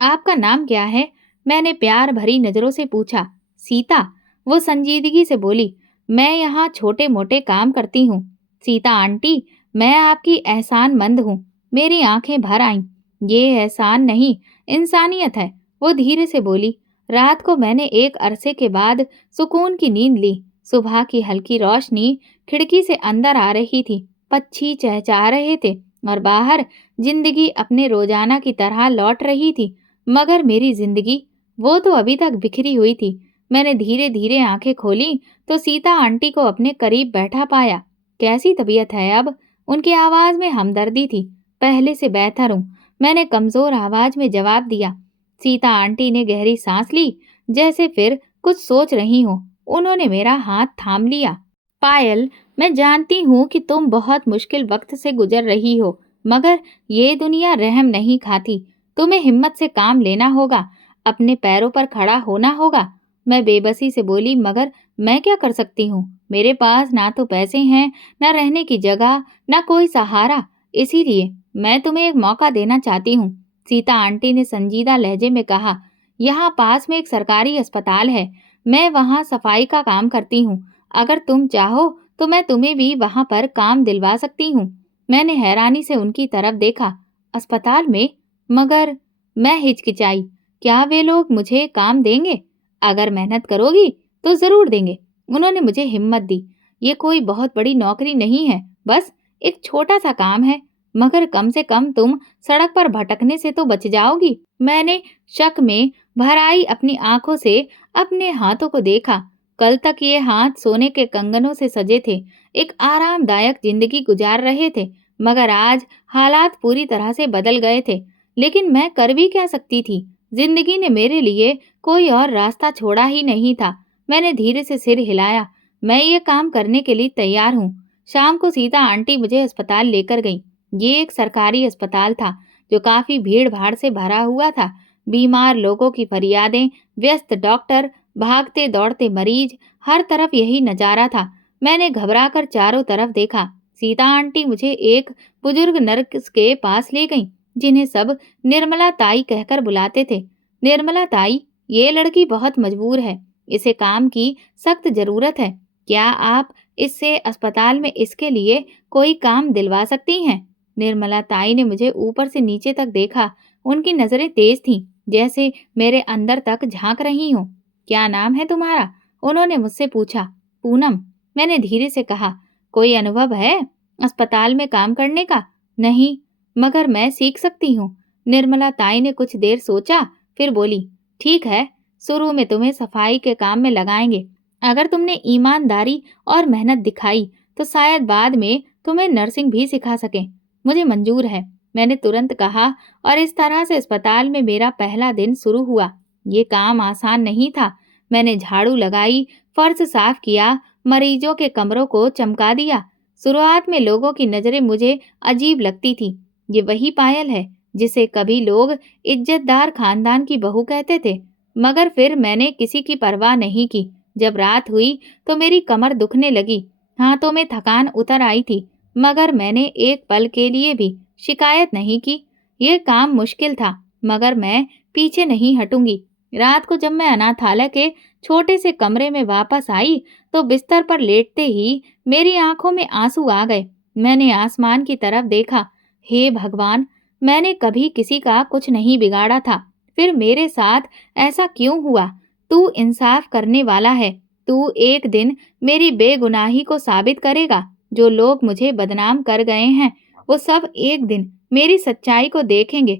आपका नाम क्या है? मैंने प्यार भरी नजरों से पूछा। सीता। वो संजीदगी से बोली। मैं यहाँ छोटे मोटे काम करती हूँ। सीता आंटी, मैं आपकी एहसानमंद हूँ। मेरी आंखें भर आईं। ये एहसान नहीं, इंसानियत है। वो धीरे से बोली। रात को मैंने एक अरसे के बाद सुकून की नींद ली। सुबह की हल्की रोशनी खिड़की से अंदर आ रही थी। पक्षी चहचहा रहे थे और बाहर जिंदगी अपने रोजाना की तरह लौट रही थी। मगर मेरी जिंदगी, वो तो अभी तक बिखरी हुई थी। मैंने धीरे धीरे आंखें खोली तो सीता आंटी को अपने करीब बैठा पाया। कैसी तबीयत है अब? उनकी आवाज में हमदर्दी थी। पहले से बेहतर हूँ, मैंने कमजोर आवाज में जवाब दिया। सीता आंटी ने गहरी सांस ली, जैसे फिर कुछ सोच रही हो। उन्होंने मेरा हाथ थाम लिया। पायल, मैं जानती हूँ कि तुम बहुत मुश्किल वक्त से गुजर रही हो, मगर ये दुनिया रहम नहीं खाती। तुम्हें हिम्मत से काम लेना होगा, अपने पैरों पर खड़ा होना होगा। मैं बेबसी से बोली, मगर मैं क्या कर सकती हूँ? मेरे पास ना तो पैसे हैं, ना रहने की जगह, ना कोई सहारा। इसीलिए मैं तुम्हें एक मौका देना चाहती हूँ। सीता आंटी ने संजीदा लहजे में कहा। यहाँ पास में एक सरकारी अस्पताल है। मैं वहाँ सफाई का काम करती हूँ। अगर तुम चाहो तो मैं तुम्हें भी वहाँ पर काम दिलवा सकती हूँ। मैंने हैरानी से उनकी तरफ देखा। अस्पताल में? मगर मैं हिचकिचाई। क्या वे लोग मुझे काम देंगे? अगर मेहनत करोगी तो जरूर देंगे। उन्होंने मुझे हिम्मत दी। ये कोई बहुत बड़ी नौकरी नहीं है, बस एक छोटा सा काम है, मगर कम से कम तुम सड़क पर भटकने से तो बच जाओगी। मैंने शक में भर आई अपनी आंखों से अपने हाथों को देखा। कल तक ये हाथ सोने के कंगनों से सजे थे, एक आरामदायक जिंदगी गुजार रहे थे, मगर आज हालात पूरी तरह से बदल गए थे। लेकिन मैं कर भी क्या सकती थी? जिंदगी ने मेरे लिए कोई और रास्ता छोड़ा ही नहीं था। मैंने धीरे से सिर हिलाया। मैं ये काम करने के लिए तैयार हूँ। शाम को सीता आंटी मुझे अस्पताल लेकर गई। ये एक सरकारी अस्पताल था, जो काफी भीड़ भाड़ से भरा हुआ था। बीमार लोगों की फरियादें, व्यस्त डॉक्टर, भागते दौड़ते मरीज, हर तरफ यही नजारा था। मैंने घबराकर चारों तरफ देखा। सीता आंटी मुझे एक बुजुर्ग नर्स के पास ले गईं, जिन्हें सब निर्मला ताई कहकर बुलाते थे। निर्मला ताई, ये लड़की बहुत मजबूर है, इसे काम की सख्त जरूरत है। क्या आप इससे अस्पताल में इसके लिए कोई काम दिलवा सकती हैं? निर्मला ताई ने मुझे ऊपर से नीचे तक देखा। उनकी नजरें तेज थीं, जैसे मेरे अंदर तक झांक रही हों। क्या नाम है तुम्हारा? उन्होंने मुझसे पूछा। पूनम, मैंने धीरे से कहा। कोई अनुभव है अस्पताल में काम करने का? नहीं, मगर मैं सीख सकती हूँ। निर्मला ताई ने कुछ देर सोचा, फिर बोली, ठीक है, शुरू में तुम्हें सफाई के काम में लगाएंगे। अगर तुमने ईमानदारी और मेहनत दिखाई तो शायद बाद में तुम्हें नर्सिंग भी सिखा सकें। मुझे मंजूर है, मैंने तुरंत कहा। और इस तरह से अस्पताल में मेरा पहला दिन शुरू हुआ। ये काम आसान नहीं था। मैंने झाड़ू लगाई, फर्श साफ किया, मरीजों के कमरों को चमका दिया। शुरुआत में लोगों की नजरें मुझे अजीब लगती थी। ये वही पायल है जिसे कभी लोग इज्जतदार खानदान की बहू कहते थे। मगर फिर मैंने किसी की परवाह नहीं की। जब रात हुई तो मेरी कमर दुखने लगी, हाथों में थकान उतर आई थी, मगर मैंने एक पल के लिए भी शिकायत नहीं की। ये काम मुश्किल था, मगर मैं पीछे नहीं हटूंगी। रात को जब मैं अनाथालय के छोटे से कमरे में वापस आई तो बिस्तर पर लेटते ही मेरी आंखों में आंसू आ गए। मैंने आसमान की तरफ देखा। हे भगवान, मैंने कभी किसी का कुछ नहीं बिगाड़ा था, फिर मेरे साथ ऐसा क्यों हुआ? तू इंसाफ करने वाला है। तू एक दिन मेरी बेगुनाही को साबित करेगा। जो लोग मुझे बदनाम कर गए हैं वो सब एक दिन मेरी सच्चाई को देखेंगे।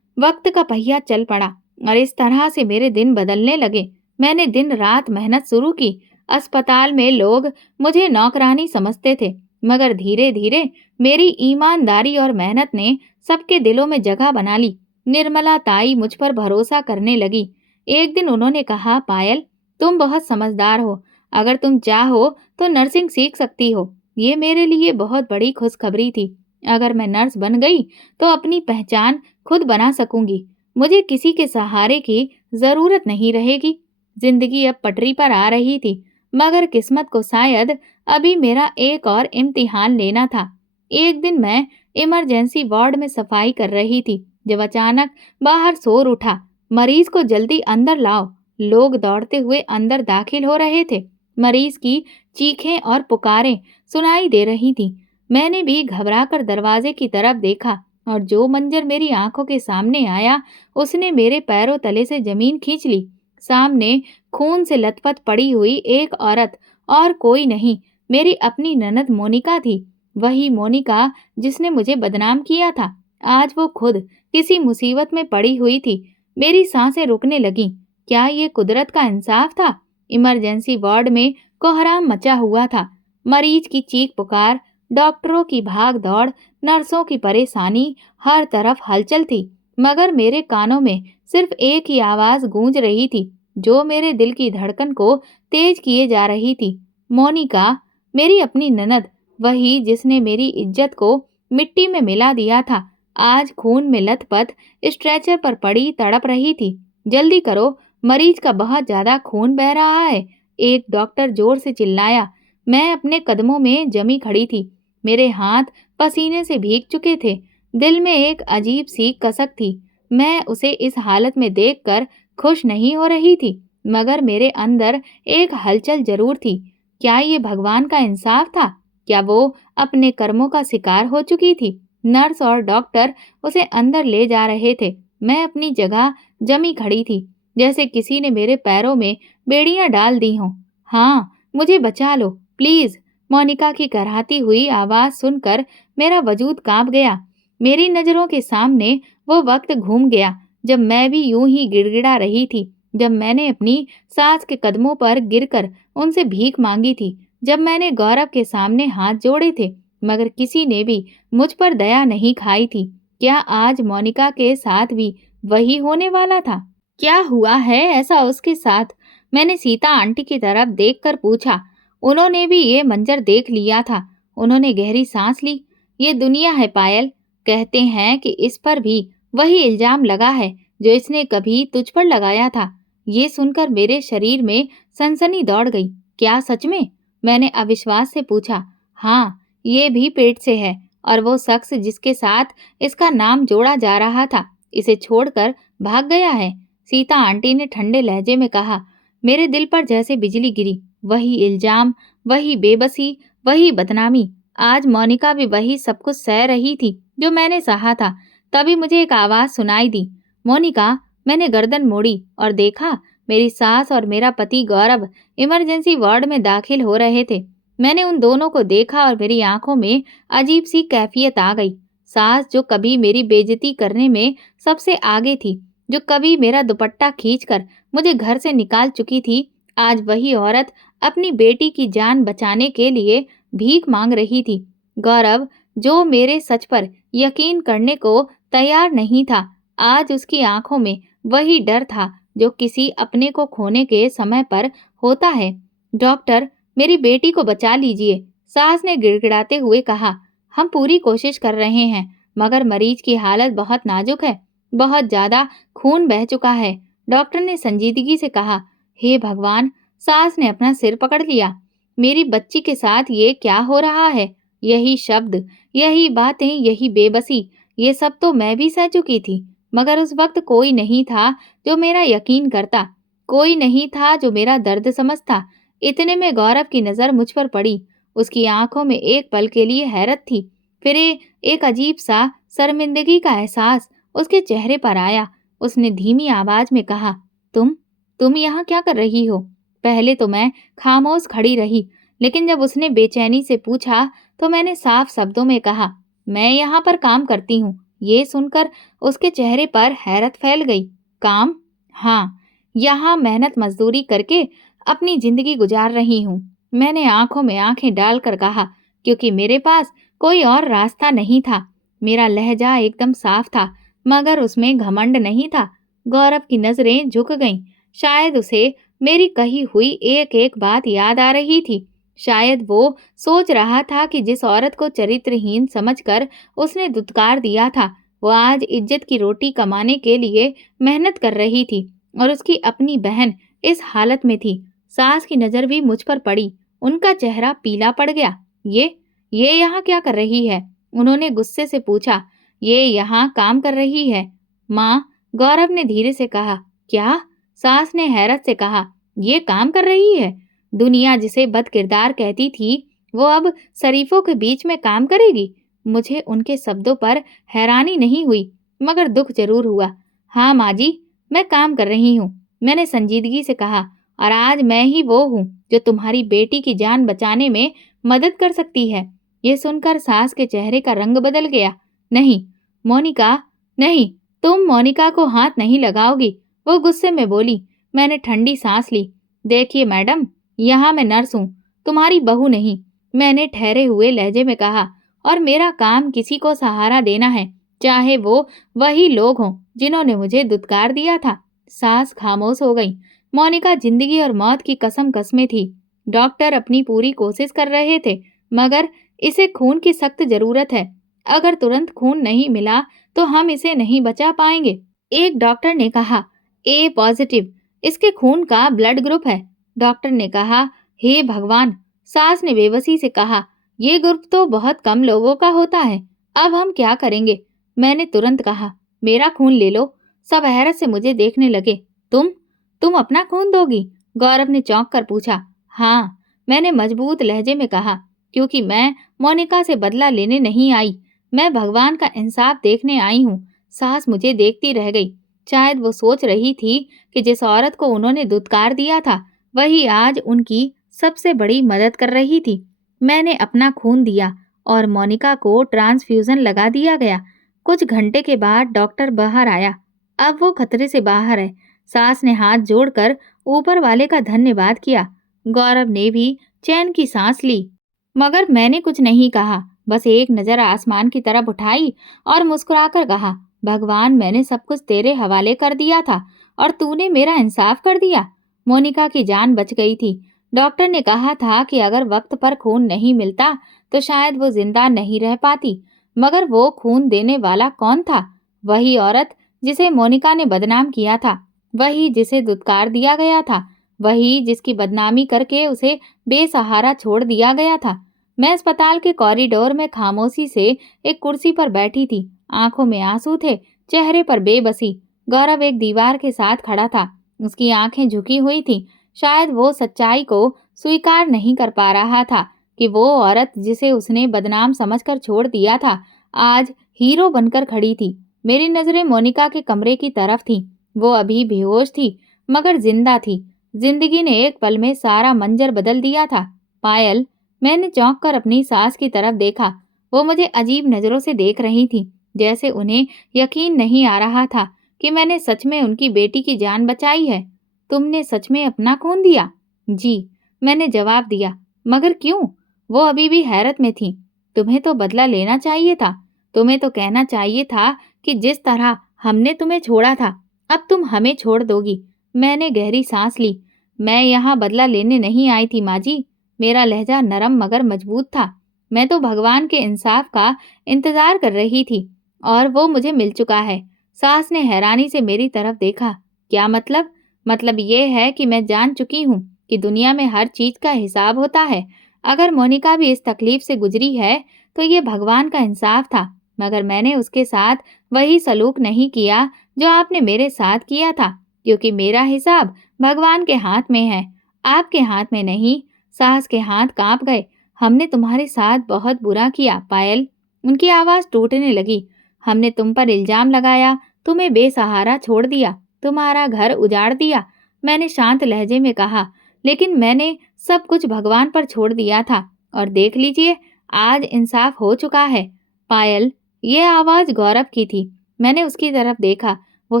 वक्त का पहिया चल पड़ा और इस तरह से मेरे दिन बदलने लगे। मैंने दिन रात मेहनत शुरू की। अस्पताल में लोग मुझे नौकरानी समझते थे, मगर धीरे धीरे मेरी ईमानदारी और मेहनत ने सबके दिलों में जगह बना ली। निर्मला ताई मुझ पर भरोसा करने लगी। एक दिन उन्होंने कहा, पायल, तुम बहुत समझदार हो। अगर तुम चाहो तो नर्सिंग सीख सकती हो। ये मेरे लिए बहुत बड़ी खुशखबरी थी। अगर मैं नर्स बन गई तो अपनी पहचान खुद बना सकूंगी। मुझे किसी के सहारे की जरूरत नहीं रहेगी। जिंदगी अब पटरी पर आ रही थी, मगर किस्मत को शायद अभी मेरा एक और इम्तिहान लेना था। एक दिन मैं इमरजेंसी वार्ड में सफाई कर रही थी, जब अचानक बाहर शोर उठा, मरीज को जल्दी अंदर लाओ। लोग दौड़ते हुए अंदर दाखिल हो रहे थे। मरीज की चीखें और पुकारें सुनाई दे रही थी। मैंने भी घबराकर दरवाजे की तरफ देखा और जो मंजर मेरी आंखों के सामने आया उसने मेरे पैरों तले से जमीन खींच ली। सामने खून से लथपथ पड़ी हुई एक औरत और कोई नहीं, मेरी अपनी ननद मोनिका थी। वही मोनिका जिसने मुझे बदनाम किया था। आज वो खुद किसी मुसीबत में पड़ी हुई थी। मेरी सांसें रुकने लगीं। क्या ये कुदरत का इंसाफ था? इमरजेंसी वार्ड में कोहराम मचा हुआ था। मरीज की चीख पुकार, डॉक्टरों की भाग दौड़, नर्सों की परेशानी, हर तरफ हलचल थी। मगर मेरे कानों में सिर्फ एक ही आवाज गूंज रही थी, जो मेरे दिल की धड़कन को तेज किए जा रही थी। मोनिका, मेरी अपनी ननद, वही जिसने मेरी इज्जत को मिट्टी में मिला दिया था, आज खून में लथपथ स्ट्रेचर पर पड़ी तड़प रही थी। जल्दी करो, मरीज का बहुत ज्यादा खून बह रहा है, एक डॉक्टर जोर से चिल्लाया। मैं अपने कदमों में जमी खड़ी थी। मेरे हाथ पसीने से भीग चुके थे। दिल में एक अजीब सी कसक थी। मैं उसे इस हालत में देखकर खुश नहीं हो रही थी, मगर मेरे अंदर एक हलचल जरूर थी। क्या ये भगवान का इंसाफ था? क्या वो अपने कर्मों का शिकार हो चुकी थी? नर्स और डॉक्टर उसे अंदर ले जा रहे थे। मैं अपनी जगह जमी खड़ी थी, जैसे किसी ने मेरे पैरों में बेड़ियां डाल दी हों। हाँ, मुझे बचा लो प्लीज। मोनिका की कराहती हुई आवाज सुनकर मेरा वजूद कांप गया। मेरी नजरों के सामने वो वक्त घूम गया जब मैं भी यूं ही गिड़गिड़ा रही थी, जब मैंने अपनी सास के कदमों पर गिरकर उनसे भीख मांगी थी, जब मैंने गौरव के सामने हाथ जोड़े थे, मगर किसी ने भी मुझ पर दया नहीं खाई थी। क्या आज मोनिका के साथ भी वही होने वाला था? क्या हुआ है ऐसा उसके साथ? मैंने सीता आंटी की तरफ देखकर पूछा। उन्होंने भी ये मंजर देख लिया था। उन्होंने गहरी सांस ली। ये दुनिया है पायल, कहते हैं कि इस पर भी वही इल्जाम लगा है जो इसने कभी तुझ पर लगाया था। ये सुनकर मेरे शरीर में सनसनी दौड़ गई। क्या सच में? मैंने अविश्वास से पूछा। हाँ, ये भी पेट से है, और वो शख्स जिसके साथ इसका नाम जोड़ा जा रहा था, इसे छोड़कर भाग गया है। सीता आंटी ने ठंडे लहजे में कहा। मेरे दिल पर जैसे बिजली गिरी। वही इल्जाम, वही बेबसी, वही बदनामी। आज मोनिका भी वही सब कुछ सह रही थी जो मैंने सहा था। तभी मुझे एक आवाज सुनाई दी, मोनिका। मैंने गर्दन मोड़ी और देखा, मेरी सास और मेरा पति गौरव इमरजेंसी वार्ड में दाखिल हो रहे थे। मैंने उन दोनों को देखा और मेरी आंखों में अजीब सी कैफियत आ गई। सास जो कभी मेरी बेइज्जती करने में सबसे आगे थी, जो कभी मेरा दुपट्टा खींचकर मुझे घर से निकाल चुकी थी, आज वही औरत अपनी बेटी की जान बचाने के लिए भीख मांग रही थी। गौरव, जो मेरे सच पर यकीन करने को तैयार नहीं था, आज उसकी आंखों में वही डर था जो किसी अपने को खोने के समय पर होता है। डॉक्टर, मेरी बेटी को बचा लीजिए, सास ने गिड़गिड़ाते हुए कहा। हम पूरी कोशिश कर रहे हैं, मगर मरीज की हालत बहुत नाजुक है, बहुत ज्यादा खून बह चुका है, डॉक्टर ने संजीदगी से कहा। हे भगवान, सास ने अपना सिर पकड़ लिया। मेरी बच्ची के साथ ये क्या हो रहा है? यही शब्द, यही बातें, यही बेबसी, ये सब तो मैं भी सह चुकी थी, मगर उस वक्त कोई नहीं था जो मेरा यकीन करता, कोई नहीं था जो मेरा दर्द समझता। इतने में गौरव की नजर मुझ पर पड़ी। उसकी आंखों में एक पल के लिए हैरत थी, फिर एक अजीब सा शर्मिंदगी का एहसास उसके चेहरे पर आया। उसने धीमी आवाज में कहा, तुम यहाँ क्या कर रही हो? पहले तो मैं खामोश खड़ी रही, लेकिन जब उसने बेचैनी से पूछा तो मैंने साफ शब्दों में कहा, मैं यहाँ पर काम करती हूँ। ये सुनकर उसके चेहरे पर हैरत फैल गई। काम? हाँ, यहाँ मेहनत मजदूरी करके अपनी जिंदगी गुजार रही हूँ। मैंने आंखों में आंखें डालकर कहा, क्योंकि मेरे पास कोई और रास्ता नहीं था। मेरा लहजा एकदम साफ था, मगर उसमें घमंड नहीं था। गौरव की नजरें झुक गईं। शायद उसे मेरी कही हुई एक एक बात याद आ रही थी। शायद वो सोच रहा था कि जिस औरत को चरित्रहीन समझकर उसने दुत्कार दिया था, वो आज इज्जत की रोटी कमाने के लिए मेहनत कर रही थी, और उसकी अपनी बहन इस हालत में थी। सास की नजर भी मुझ पर पड़ी। उनका चेहरा पीला पड़ गया। ये यहाँ क्या कर रही है? उन्होंने गुस्से से पूछा। ये यहाँ काम कर रही है, माँ, गौरव ने धीरे से कहा। क्या? सास ने हैरत से कहा। ये काम कर रही है? दुनिया जिसे बदकिरदार कहती थी, वो अब शरीफों के बीच में काम करेगी? मुझे उनके शब्दों पर हैरानी नहीं हुई, मगर दुख जरूर हुआ। हाँ माँ जी, मैं काम कर रही हूँ, मैंने संजीदगी से कहा, और आज मैं ही वो हूँ जो तुम्हारी बेटी की जान बचाने में मदद कर सकती है। ये सुनकर सास के चेहरे का रंग बदल गया। नहीं, मोनिका, नहीं, तुम मोनिका को हाथ नहीं लगाओगी, वो गुस्से में बोली। मैंने ठंडी सांस ली। देखिए मैडम, यहाँ मैं नर्स हूँ, तुम्हारी बहू नहीं, मैंने ठहरे हुए लहजे में कहा, और मेरा काम किसी को सहारा देना है, चाहे वो वही लोग हों जिन्होंने मुझे दुत्कार दिया था। सास खामोश हो गई। मोनिका जिंदगी और मौत की कसम कसमे थी। डॉक्टर अपनी पूरी कोशिश कर रहे थे, मगर इसे खून की सख्त जरूरत है। अगर तुरंत खून नहीं मिला तो हम इसे नहीं बचा पाएंगे। एक डॉक्टर ने कहा, ए पॉजिटिव, इसके खून का ब्लड ग्रुप है। डॉक्टर ने कहा, हे भगवान। सास ने बेबसी से कहा, ये ग्रुप तो बहुत कम लोगों का होता है, अब हम क्या करेंगे? मैंने तुरंत कहा, मेरा खून ले लो। सब हैरत से मुझे देखने लगे। तुम अपना खून दोगी? गौरव ने चौंक कर पूछा। हाँ, मैंने मजबूत लहजे में कहा, क्योंकि मैं मोनिका से बदला लेने नहीं आई, मैं भगवान का इंसाफ देखने आई हूँ। सास मुझे देखती रह गई। शायद वो सोच रही थी कि जिस औरत को उन्होंने दुत्कार दिया था, वही आज उनकी सबसे बड़ी मदद कर रही थी। मैंने अपना खून दिया और मोनिका को ट्रांसफ्यूजन लगा दिया गया। कुछ घंटे के बाद डॉक्टर बाहर आया। अब वो खतरे से बाहर है। सास ने हाथ जोड़कर ऊपर वाले का धन्यवाद किया। गौरव ने भी चैन की सांस ली, मगर मैंने कुछ नहीं कहा, बस एक नजर आसमान की तरफ उठाई और मुस्कुराकर कहा, भगवान, मैंने सब कुछ तेरे हवाले कर दिया था और तूने मेरा इंसाफ कर दिया। मोनिका की जान बच गई थी। डॉक्टर ने कहा था कि अगर वक्त पर खून नहीं मिलता तो शायद वो जिंदा नहीं रह पाती, मगर वो खून देने वाला कौन था? वही औरत जिसे मोनिका ने बदनाम किया था, वही जिसे दुत्कार दिया गया था, वही जिसकी बदनामी करके उसे बेसहारा छोड़ दिया गया था। मैं अस्पताल के कॉरिडोर में खामोशी से एक कुर्सी पर बैठी थी। आंखों में आंसू थे, चेहरे पर बेबसी। गौरव एक दीवार के साथ खड़ा था। उसकी आंखें झुकी हुई थी। शायद वो सच्चाई को स्वीकार नहीं कर पा रहा था कि वो औरत जिसे उसने बदनाम समझकर छोड़ दिया था, आज हीरो बनकर खड़ी थी। मेरी नजरें मोनिका के कमरे की तरफ थीं। वो अभी बेहोश थी, मगर जिंदा थी। जिंदगी ने एक पल में सारा मंजर बदल दिया था। पायल, मैंने चौंक कर अपनी सास की तरफ देखा। वो मुझे अजीब नज़रों से देख रही थीं, जैसे उन्हें यकीन नहीं आ रहा था कि मैंने सच में उनकी बेटी की जान बचाई है। तुमने सच में अपना खून दिया? जी, मैंने जवाब दिया। मगर क्यों? वो अभी भी हैरत में थीं। तुम्हें तो बदला लेना चाहिए था। तुम्हें तो कहना चाहिए था कि जिस तरह हमने तुम्हें छोड़ा था, अब तुम हमें छोड़ दोगी। मैंने गहरी सांस ली। मैं यहाँ बदला लेने नहीं आई थी माँ जी। मेरा लहजा नरम मगर मजबूत था। मैं तो भगवान के इंसाफ का इंतजार कर रही थी और वो मुझे मिल चुका है। सास ने हैरानी से मेरी तरफ देखा। क्या मतलब? मतलब ये है कि मैं जान चुकी हूँ कि दुनिया में हर चीज का हिसाब होता है। अगर मोनिका भी इस तकलीफ से गुजरी है, तो ये भगवान का इंसाफ था। मगर मैंने उसके साथ वही सलूक नहीं किया जो आपने मेरे साथ किया था, क्योंकि मेरा हिसाब भगवान के हाथ में है, आपके हाथ में नहीं। सास के हाथ कांप गए। हमने तुम्हारे साथ बहुत बुरा किया पायल। उनकी आवाज टूटने लगी। हमने तुम पर इल्जाम लगाया, तुम्हें बेसहारा छोड़ दिया, तुम्हारा घर उजाड़ दिया। मैंने शांत लहजे में कहा, लेकिन मैंने सब कुछ भगवान पर छोड़ दिया था और देख लीजिए, आज इंसाफ हो चुका है। पायल, ये आवाज गौरव की थी। मैंने उसकी तरफ देखा। वो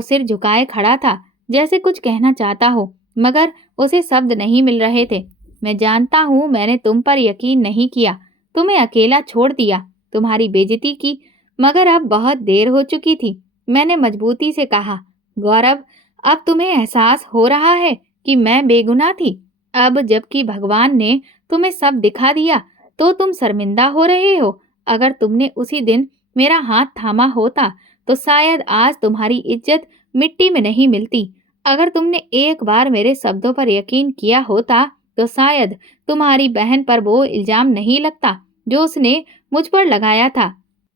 सिर झुकाए खड़ा था, जैसे कुछ कहना चाहता हो, मगर उसे शब्द नहीं मिल रहे थे। मैं जानता हूँ मैंने तुम पर यकीन नहीं किया, तुम्हें अकेला छोड़ दिया, तुम्हारी बेइज्जती की, मगर अब बहुत देर हो चुकी थी। मैंने मजबूती से कहा, गौरव, अब तुम्हें एहसास हो रहा है कि मैं बेगुनाह थी। अब जबकि भगवान ने तुम्हें सब दिखा दिया, तो तुम शर्मिंदा हो रहे हो। अगर तुमने उसी दिन मेरा हाथ थामा होता, तो शायद आज तुम्हारी इज्जत मिट्टी में नहीं मिलती। अगर तुमने एक बार मेरे शब्दों पर यकीन किया होता, तो शायद तुम्हारी बहन पर वो इल्जाम नहीं लगता जो उसने मुझ पर लगाया था।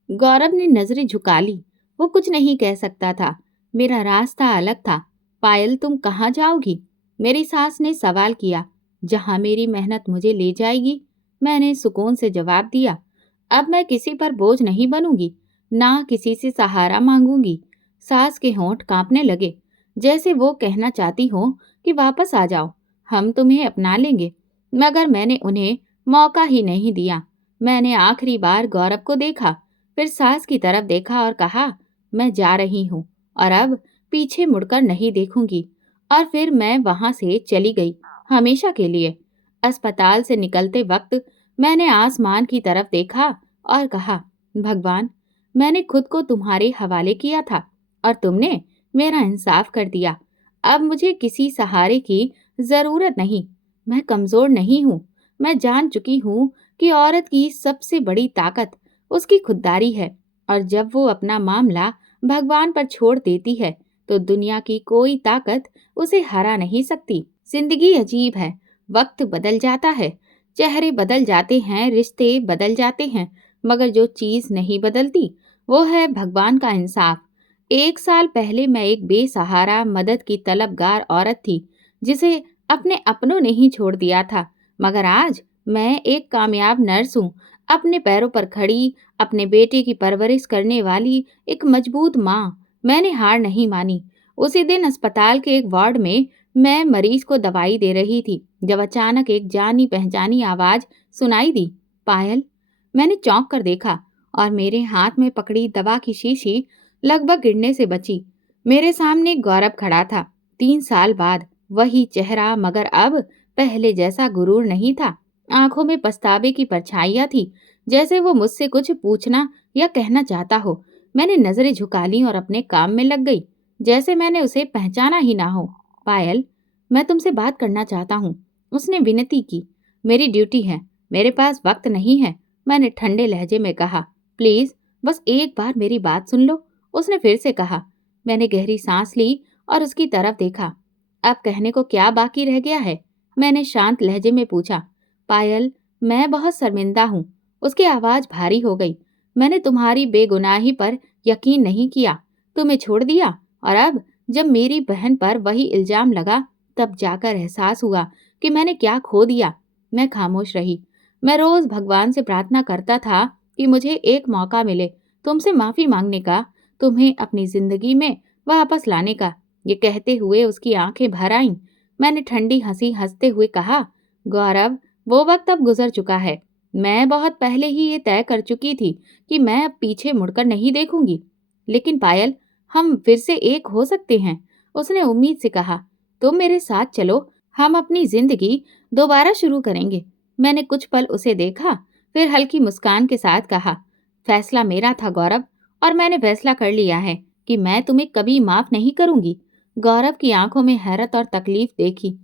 गौरव ने नजरें झुका ली। वो कुछ नहीं कह सकता था। मेरा रास्ता अलग था। पायल, तुम कहाँ जाओगी? मेरी सास ने सवाल किया। जहाँ मेरी मेहनत मुझे ले जाएगी, मैंने सुकून से जवाब दिया। अब मैं किसी पर बोझ नहीं बनूंगी, ना किसी से सहारा मांगूंगी। सास के होंठ कांपने लगे, जैसे वो कहना चाहती हो कि वापस आ जाओ, हम तुम्हें अपना लेंगे। मगर मैंने उन्हें मौका ही नहीं दिया। मैंने आखिरी बार गौरव को देखा, फिर सास की तरफ देखा और कहा, मैं जा रही हूँ और अब पीछे मुड़कर नहीं देखूंगी। और फिर मैं वहां से चली गई, हमेशा के लिए। अस्पताल से निकलते वक्त मैंने आसमान की तरफ देखा और कहा, भगवान, मैंने खुद को तुम्हारे हवाले किया था और तुमने मेरा इंसाफ कर दिया। अब मुझे किसी सहारे की जरूरत नहीं। मैं कमजोर नहीं हूँ। मैं जान चुकी हूँ कि औरत की सबसे बड़ी ताकत उसकी खुददारी है, और जब वो अपना मामला भगवान पर छोड़ देती है, तो दुनिया की कोई ताकत उसे हरा नहीं सकती। जिंदगी अजीब है। वक्त बदल जाता है, चेहरे बदल जाते हैं, रिश्ते बदल जाते हैं, मगर जो चीज नहीं बदलती, वो है भगवान का इंसाफ। 1 साल पहले मैं एक बेसहारा, मदद की तलबगार औरत थी, जिसे अपने अपनों ने ही छोड़ दिया था। मगर आज मैं एक कामयाब नर्स हूँ, अपने पैरों पर खड़ी, अपने बेटे की परवरिश करने वाली एक मजबूत माँ। मैंने हार नहीं मानी। उसी दिन अस्पताल के एक वार्ड में मैं मरीज को दवाई दे रही थी, जब अचानक एक जानी पहचानी आवाज सुनाई दी, पायल। मैंने चौंक कर देखा और मेरे हाथ में पकड़ी दवा की शीशी लगभग गिरने से बची। मेरे सामने गौरव खड़ा था। 3 साल बाद वही चेहरा, मगर अब पहले जैसा गुरूर नहीं था। आंखों में पछतावे की परछाइयां थी, जैसे वो मुझसे कुछ पूछना या कहना चाहता हो। मैंने नजरें झुका ली और अपने काम में लग गई, जैसे मैंने उसे पहचाना ही ना हो। पायल, मैं तुमसे बात करना चाहता हूँ, उसने विनती की। मेरी ड्यूटी है, मेरे पास वक्त नहीं है, मैंने ठंडे लहजे में कहा। प्लीज, बस एक बार मेरी बात सुन लो, उसने फिर से कहा। मैंने गहरी सांस ली और उसकी तरफ देखा। अब कहने को क्या बाकी रह गया है? मैंने शांत लहजे में पूछा। पायल, मैं बहुत शर्मिंदा हूँ। उसकी आवाज भारी हो गई। मैंने तुम्हारी बेगुनाही पर यकीन नहीं किया, तुम्हें छोड़ दिया, और अब जब मेरी बहन पर वही इल्जाम लगा, तब जाकर एहसास हुआ कि मैंने क्या खो दिया। मैं खामोश रही। मैं रोज भगवान से प्रार्थना करता था कि मुझे एक मौका मिले तुमसे माफी मांगने का, तुम्हें अपनी जिंदगी में वापस लाने का। ये कहते हुए उसकी आंखें भर आईं। मैंने ठंडी हंसी हंसते हुए कहा, गौरव, वो वक्त अब गुजर चुका है। मैं बहुत पहले ही ये तय कर चुकी थी कि मैं अब पीछे मुड़कर नहीं देखूंगी। लेकिन पायल, हम फिर से एक हो सकते हैं, उसने उम्मीद से कहा। तुम मेरे साथ चलो, हम अपनी जिंदगी दोबारा शुरू करेंगे। मैंने कुछ पल उसे देखा, फिर हल्की मुस्कान के साथ कहा, फैसला मेरा था गौरव, और मैंने फैसला कर लिया है कि मैं तुम्हें कभी माफ नहीं करूंगी। गौरव की आंखों में हैरत और तकलीफ देखी,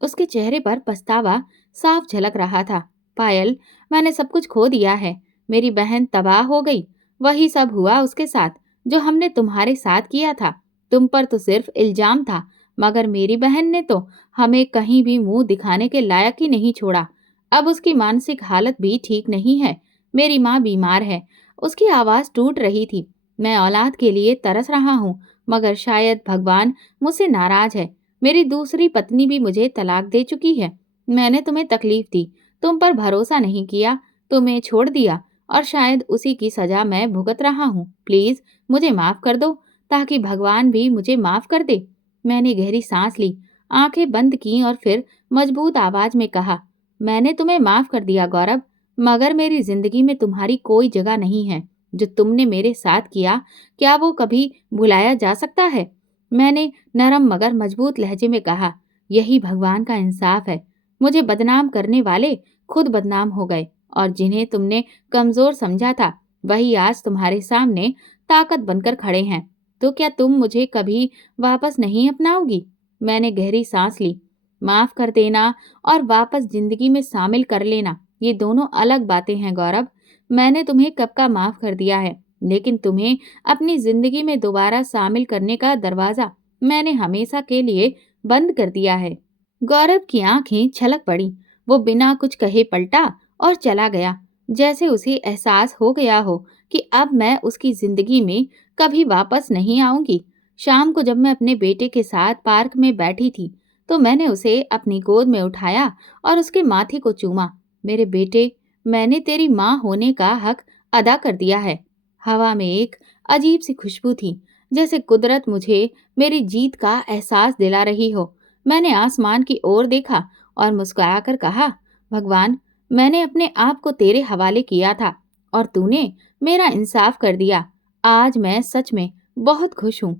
उसके चेहरे पर पछतावा साफ झलक रहा था। पायल, मैंने सब कुछ खो दिया है। मेरी बहन तबाह हो गई। वही सब हुआ उसके साथ जो हमने तुम्हारे साथ किया था। तुम पर तो सिर्फ इल्जाम था, मगर मेरी बहन ने तो हमें कहीं भी मुंह दिखाने के लायक ही नहीं छोड़ा। अब उसकी मानसिक हालत भी ठीक नहीं है। मेरी माँ बीमार है। उसकी आवाज टूट रही थी। मैं औलाद के लिए तरस रहा हूँ, मगर शायद भगवान मुझसे नाराज है। मेरी दूसरी पत्नी भी मुझे तलाक दे चुकी है। मैंने तुम्हें तकलीफ दी, तुम पर भरोसा नहीं किया, तुम्हें छोड़ दिया, और शायद उसी की सजा मैं भुगत रहा हूँ। प्लीज मुझे माफ कर दो, ताकि भगवान भी मुझे माफ कर दे। मैंने गहरी सांस ली, आंखें बंद की और फिर मजबूत आवाज में कहा, मैंने तुम्हें माफ कर दिया गौरव, मगर मेरी जिंदगी में तुम्हारी कोई जगह नहीं है। जो तुमने मेरे साथ किया, क्या वो कभी भुलाया जा सकता है? मैंने नरम मगर मजबूत लहजे में कहा, यही भगवान का इंसाफ है। मुझे बदनाम करने वाले खुद बदनाम हो गए, और जिन्हें तुमने कमजोर समझा था, वही आज तुम्हारे सामने ताकत बनकर खड़े हैं। तो क्या तुम मुझे कभी वापस नहीं अपनाओगी? मैंने गहरी सांस ली। माफ कर देना और वापस जिंदगी में शामिल कर लेना, ये दोनों अलग बातें हैं गौरव। मैंने तुम्हें कब का माफ कर दिया है, लेकिन तुम्हें अपनी जिंदगी में दोबारा शामिल करने का दरवाजा मैंने हमेशा के लिए बंद कर दिया है। गौरव की आंखें छलक पड़ी। वो बिना कुछ कहे पलटा और चला गया, जैसे उसे एहसास हो गया हो कि अब मैं उसकी जिंदगी में कभी वापस नहीं आऊंगी। शाम को जब मैं अपने बेटे के साथ पार्क में बैठी थी, तो मैंने उसे अपनी गोद में उठाया और उसके माथे को चूमा। मेरे बेटे, मैंने तेरी माँ होने का हक अदा कर दिया है। हवा में एक अजीब सी खुशबू थी, जैसे कुदरत मुझे मेरी जीत का एहसास दिला रही हो। मैंने आसमान की ओर देखा और मुस्कुराकर कहा, भगवान, मैंने अपने आप को तेरे हवाले किया था, और तूने मेरा इंसाफ कर दिया। आज मैं सच में बहुत खुश हूँ।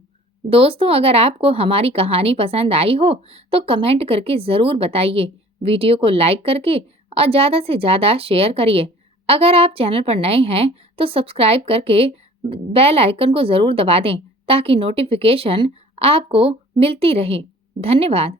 दोस्तों, अगर आपको हमारी कहानी पसंद आई हो तो कमेंट करके ज़रूर बताइए। वीडियो को लाइक करके और ज़्यादा से ज़्यादा शेयर करिए। अगर आप चैनल पर नए हैं तो सब्सक्राइब करके बेल आइकन को ज़रूर दबा दें, ताकि नोटिफिकेशन आपको मिलती रहे। धन्यवाद।